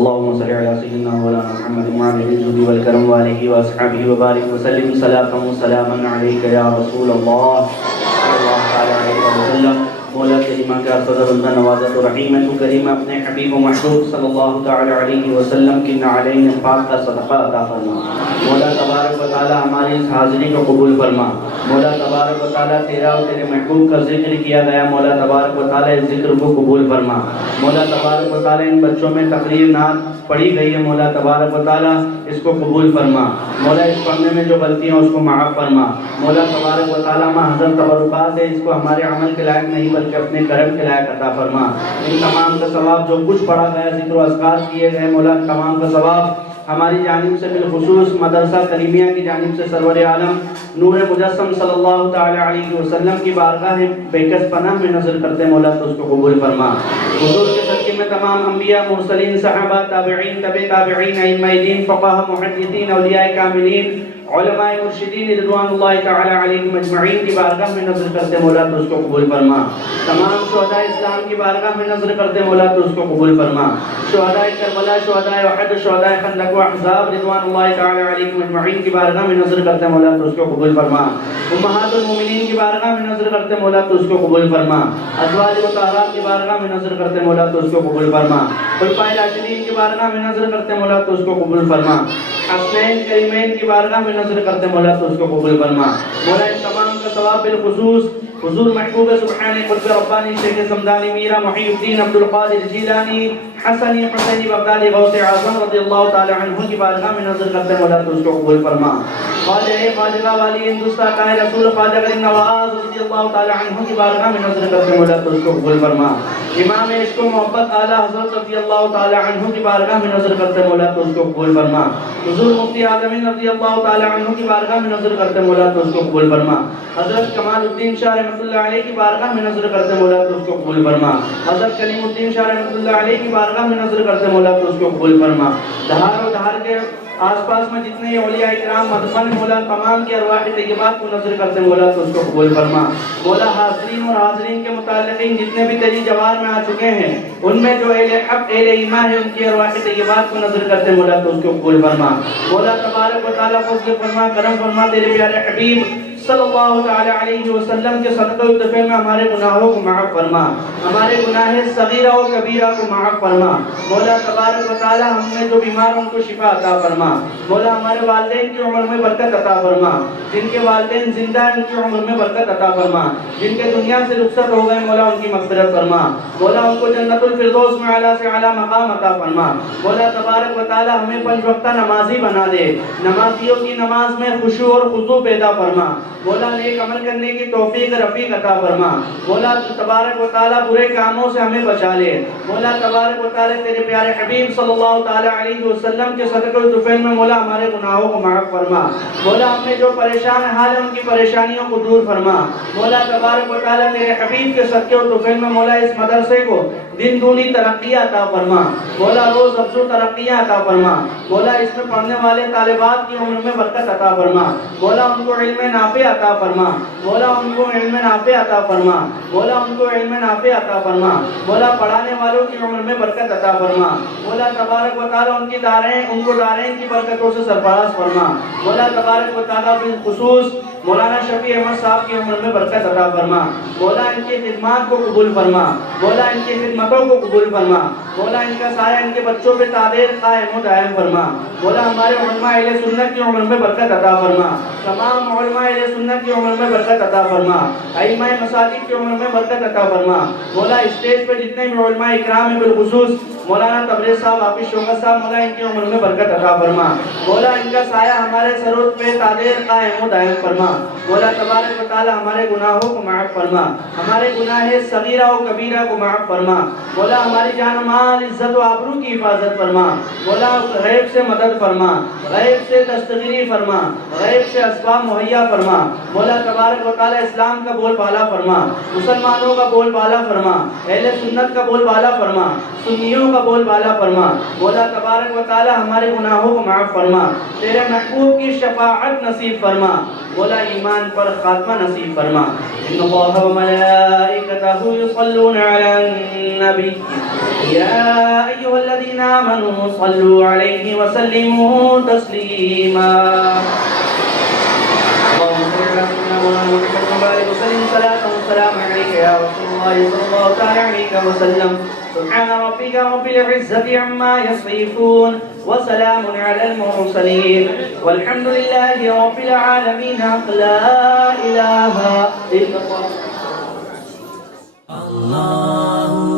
اللهم صل على سيدنا مولانا محمد وعلى اله والكرم وآله وأصحابه وبارك وسلم صلاة وسلاما عليك يا رسول الله صلى الله عليه وسلم. مولا کریمہ کا فضل اللہ نوازت و رحیم ہے. تو کریمہ اپنے حبیب و محبوب صلی اللہ تعالی علیہ وسلم کی نعلین پاک کا صدقہ عطا فرما. مولا تبارک و تعالی ہماری اس حاضری کو قبول فرما. مولا تبارک و تعالی تیرا اور تیرے محبوب کا ذکر کیا گیا. مولا تبارک و تعالی اس ذکر کو قبول فرما. مولا تبارک و تعالی ان بچوں میں تقریر نعت پڑھی گئی ہے. مولا تبارک و تعالی اس کو قبول فرما. مولا اس پڑھنے میں جو غلطیاں اس کو معاف فرما. مولا تبارک و تعالی محضر تبرکات ہے اس کو ہمارے عمل کے لائق نہیں بلکہ اپنے کرم کے لائق عطا فرما. ان تمام کا ثواب جو کچھ پڑھا گیا ذکر و اذکار کیے گئے مولا تمام کا ثواب ہماری جانب سے بالخصوص مدرسہ کریمیہ کی جانب سے سرور عالم نور مجسم صلی اللہ تعالی علیہ وسلم کی بارگاہ بےکس پناہ میں نظر کرتے مولا تو اس کو قبول فرما. حضور کے صدقے میں تمام انبیاء مرسلین صحابہ تابعین تبع تابعین ائمہ دین فقہاء محدثین اولیاء کاملین علماء مرشدین رضوان اللہ تعالی علیہم اجمعین کی بارگاہ میں نظر کرتے مولا تو اس کو قبول فرما. تمام شہداء اسلام کی بارگاہ میں نظر کرتے مولا تو اس کو قبول فرما. شہداء کربلا شہداء احد شہداء خندق و احزاب رضوان اللہ تعالی علیہم اجمعین کی بارگاہ میں نظر کرتے مولا تو اس کو قبول فرما. امہات المومنین کی بارگاہ میں نظر کرتے مولا تو اس کو قبول فرما. ازواج مطہرات کی بارگاہ میں نظر کرتے مولا تو اس کو قبول فرما. خلفائے راشدین کی بارگاہ میں نظر کرتے مولا تو اس کو قبول فرما. حسنین کریمین کی بارگاہ میں نظر کرتے مولا تو اس کو قبول فرما. مولا ان تمام کا ثواب بالخصوص حضور محبوب سبحانی قطب ربانی شیخ سمدانی میرا محی الدین عبدالقادر جیلانی حسنی حسینی بغدادی غوث اعظم رضی اللہ تعالی عنہ کی بارگاہ میں نظر کرتے مولا تو اس کو قبول فرما. خواجہ خواجہ والی ہندوستان کا رسول خواجہ غریب نواز رضی اللہ تعالی عنہ کی بارگاہ میں نظر کرتے مولا تو اس کو قبول فرما. امام عشق و محبت اعلی حضرت رضی اللہ تعالی عنہ کی بارگاہ میں نظر کرتے مولا تو اس کو قبول فرما. حضور مفتی اعظمین رضی اللہ تعالی عنہ کی بارگاہ میں نظر کرتے مولا تو اس کو قبول فرما. حضرت کمال الدین شاہ رحمۃ اللہ علیہ کی بارگاہ میں نظر کرتے مولا تو اس کو قبول فرما. حضرت کلیم الدین شاہ رحمۃ اللہ علیہ کی بارگاہ میں نظر کرتے مولا تو اس کو قبول فرما. دھار و دھار کے آس پاس میں جتنے اولیاء کرام مدفن مولا تمام کی ارواح طیبات کو نظر کرتے مولا تو اس کو قبول فرما. مولا حاضرین اور حاضرین کے متعلقین جتنے بھی تیری جوار میں آ چکے ہیں ان میں جو اہل حق اہل ایمان ہے ان کی ارواح طیبات کو نظر کرتے مولا تو اس کو قبول فرما. مولا تبارک و تعالی فضل فرما کرم فرما تیرے پیارے حبیب صلی اللہ تعالی علیہ وسلم کے صدقہ و دفع میں ہمارے گناہوں کو معاف فرما، ہمارے گناہ صغیرہ و کبیرہ کو معاف فرما۔ مولا تبارک و تعالی ہم میں جو بیمار ان کو شفا عطا فرما۔ مولا ہمارے والدین کی عمر میں برکت عطا فرما، جن کے والدین زندہ ہیں ان کی عمر میں برکت عطا فرما، جن کے دنیا سے رخصت ہو گئے مولا ان کی مغفرت فرما۔ مولا ان کو جنت الفردوس میں اعلیٰ سے اعلیٰ مقام عطا فرما۔ مولا تبارک و تعالی ہمیں 5 وقتہ نمازی بنا دے، نمازیوں کی نماز میں خشوع اور خضوع پیدا فرما۔ مولا نیک عمل کرنے کی توفیق رفیق عطا فرما۔ مولا تبارک و تعالی برے کاموں سے ہمیں بچا لے۔ مولا تبارک و تعالی تیرے پیارے حبیب صلی اللہ تعالی علیہ وسلم کے صدقہ و طفیل میں مولا ہمارے گناہوں کو معاف فرما۔ مولا ہم میں جو پریشان حال ہیں ان کی پریشانیوں کو دور فرما۔ مولا تبارک و تعالی تیرے حبیب کے صدقے و طفیل میں مولا اس مدرسے کو دن دونی ترقی عطا فرما۔ مولا روز افزوں ترقیاں عطا فرما۔ مولا اس میں پڑھنے والے طالبات کی عمر میں برکت عطا فرما۔ مولا ان کو علم نافع عطا فرما۔ مولا ان کو علم نافع عطا فرما۔ مولا ان کو علم نافع عطا فرما۔ مولا پڑھانے والوں کی عمر میں برکت عطا فرما۔ مولا تبارک و تعالی ان کو دارین کی برکتوں سے سرفراز فرما۔ مولا تبارک و تعالی بالخصوص مولانا شفیع احمد صاحب کی عمر میں برکت عطا فرما۔ مولا ان کی خدمات کو قبول فرما۔ مولا ان کی خدمتوں کو قبول فرما۔ مولا ان کا سایہ ان کے بچوں پہ تعدیر قائم و دائم فرما۔ مولا ہمارے علماء اہل سنت کی عمر میں برکت عطا فرما۔ تمام علماء اہل سنت کی عمر میں برکت عطا فرما۔ ائمہ مساجد کی عمر میں برکت عطا فرما۔ مولا اسٹیج پہ جتنے بھی علماء اکرام ہیں بالخصوص مولانا تبریز صاحب، حافظ شوکت صاحب، مولا ان کی عمر میں برکت عطا فرما۔ مولا ان کا سایہ ہمارے سرود پہ تعدیر قائم و دائم فرما۔ مولا تبارک و تعالی ہمارے گناہوں کو معاف فرما، ہمارے گناہ صغیرہ و کبیرہ کو معاف فرما۔ مولا ہماری جان و مال، عزت و آبرو کی حفاظت فرما۔ مولا غیب سے مدد فرما، غیب سے دستگیری فرما، غیب سے اسباب مہیا فرما۔ مولا تبارک و تعالی اسلام کا بول بالا فرما، مسلمانوں کا بول بالا فرما، اہل سنت کا بول بالا فرما، سنیوں کا بول بالا فرما۔ مولا تبارک و تعالی ہمارے گناہوں کو معاف فرما، تیرے محبوب کی شفاعت نصیب فرما۔ مولا ایمان پر خاتمہ نصیب فرما۔ ان اللہ و ملائکتہ یصلون علی النبی یا ایھا الذین آمنوا صلوا علیہ وسلموا تسلیما۔ اللهم صل على سيدنا مولانا محمد وبارك وسلم صلاة وسلام عليك يا رسول الله صلى الله تعالى عليه وسلم۔ سبحان ربك رب العزة عما يصفون وسلام على المرسلين والحمد لله رب العالمين۔ لا إله إلا الله۔ Allah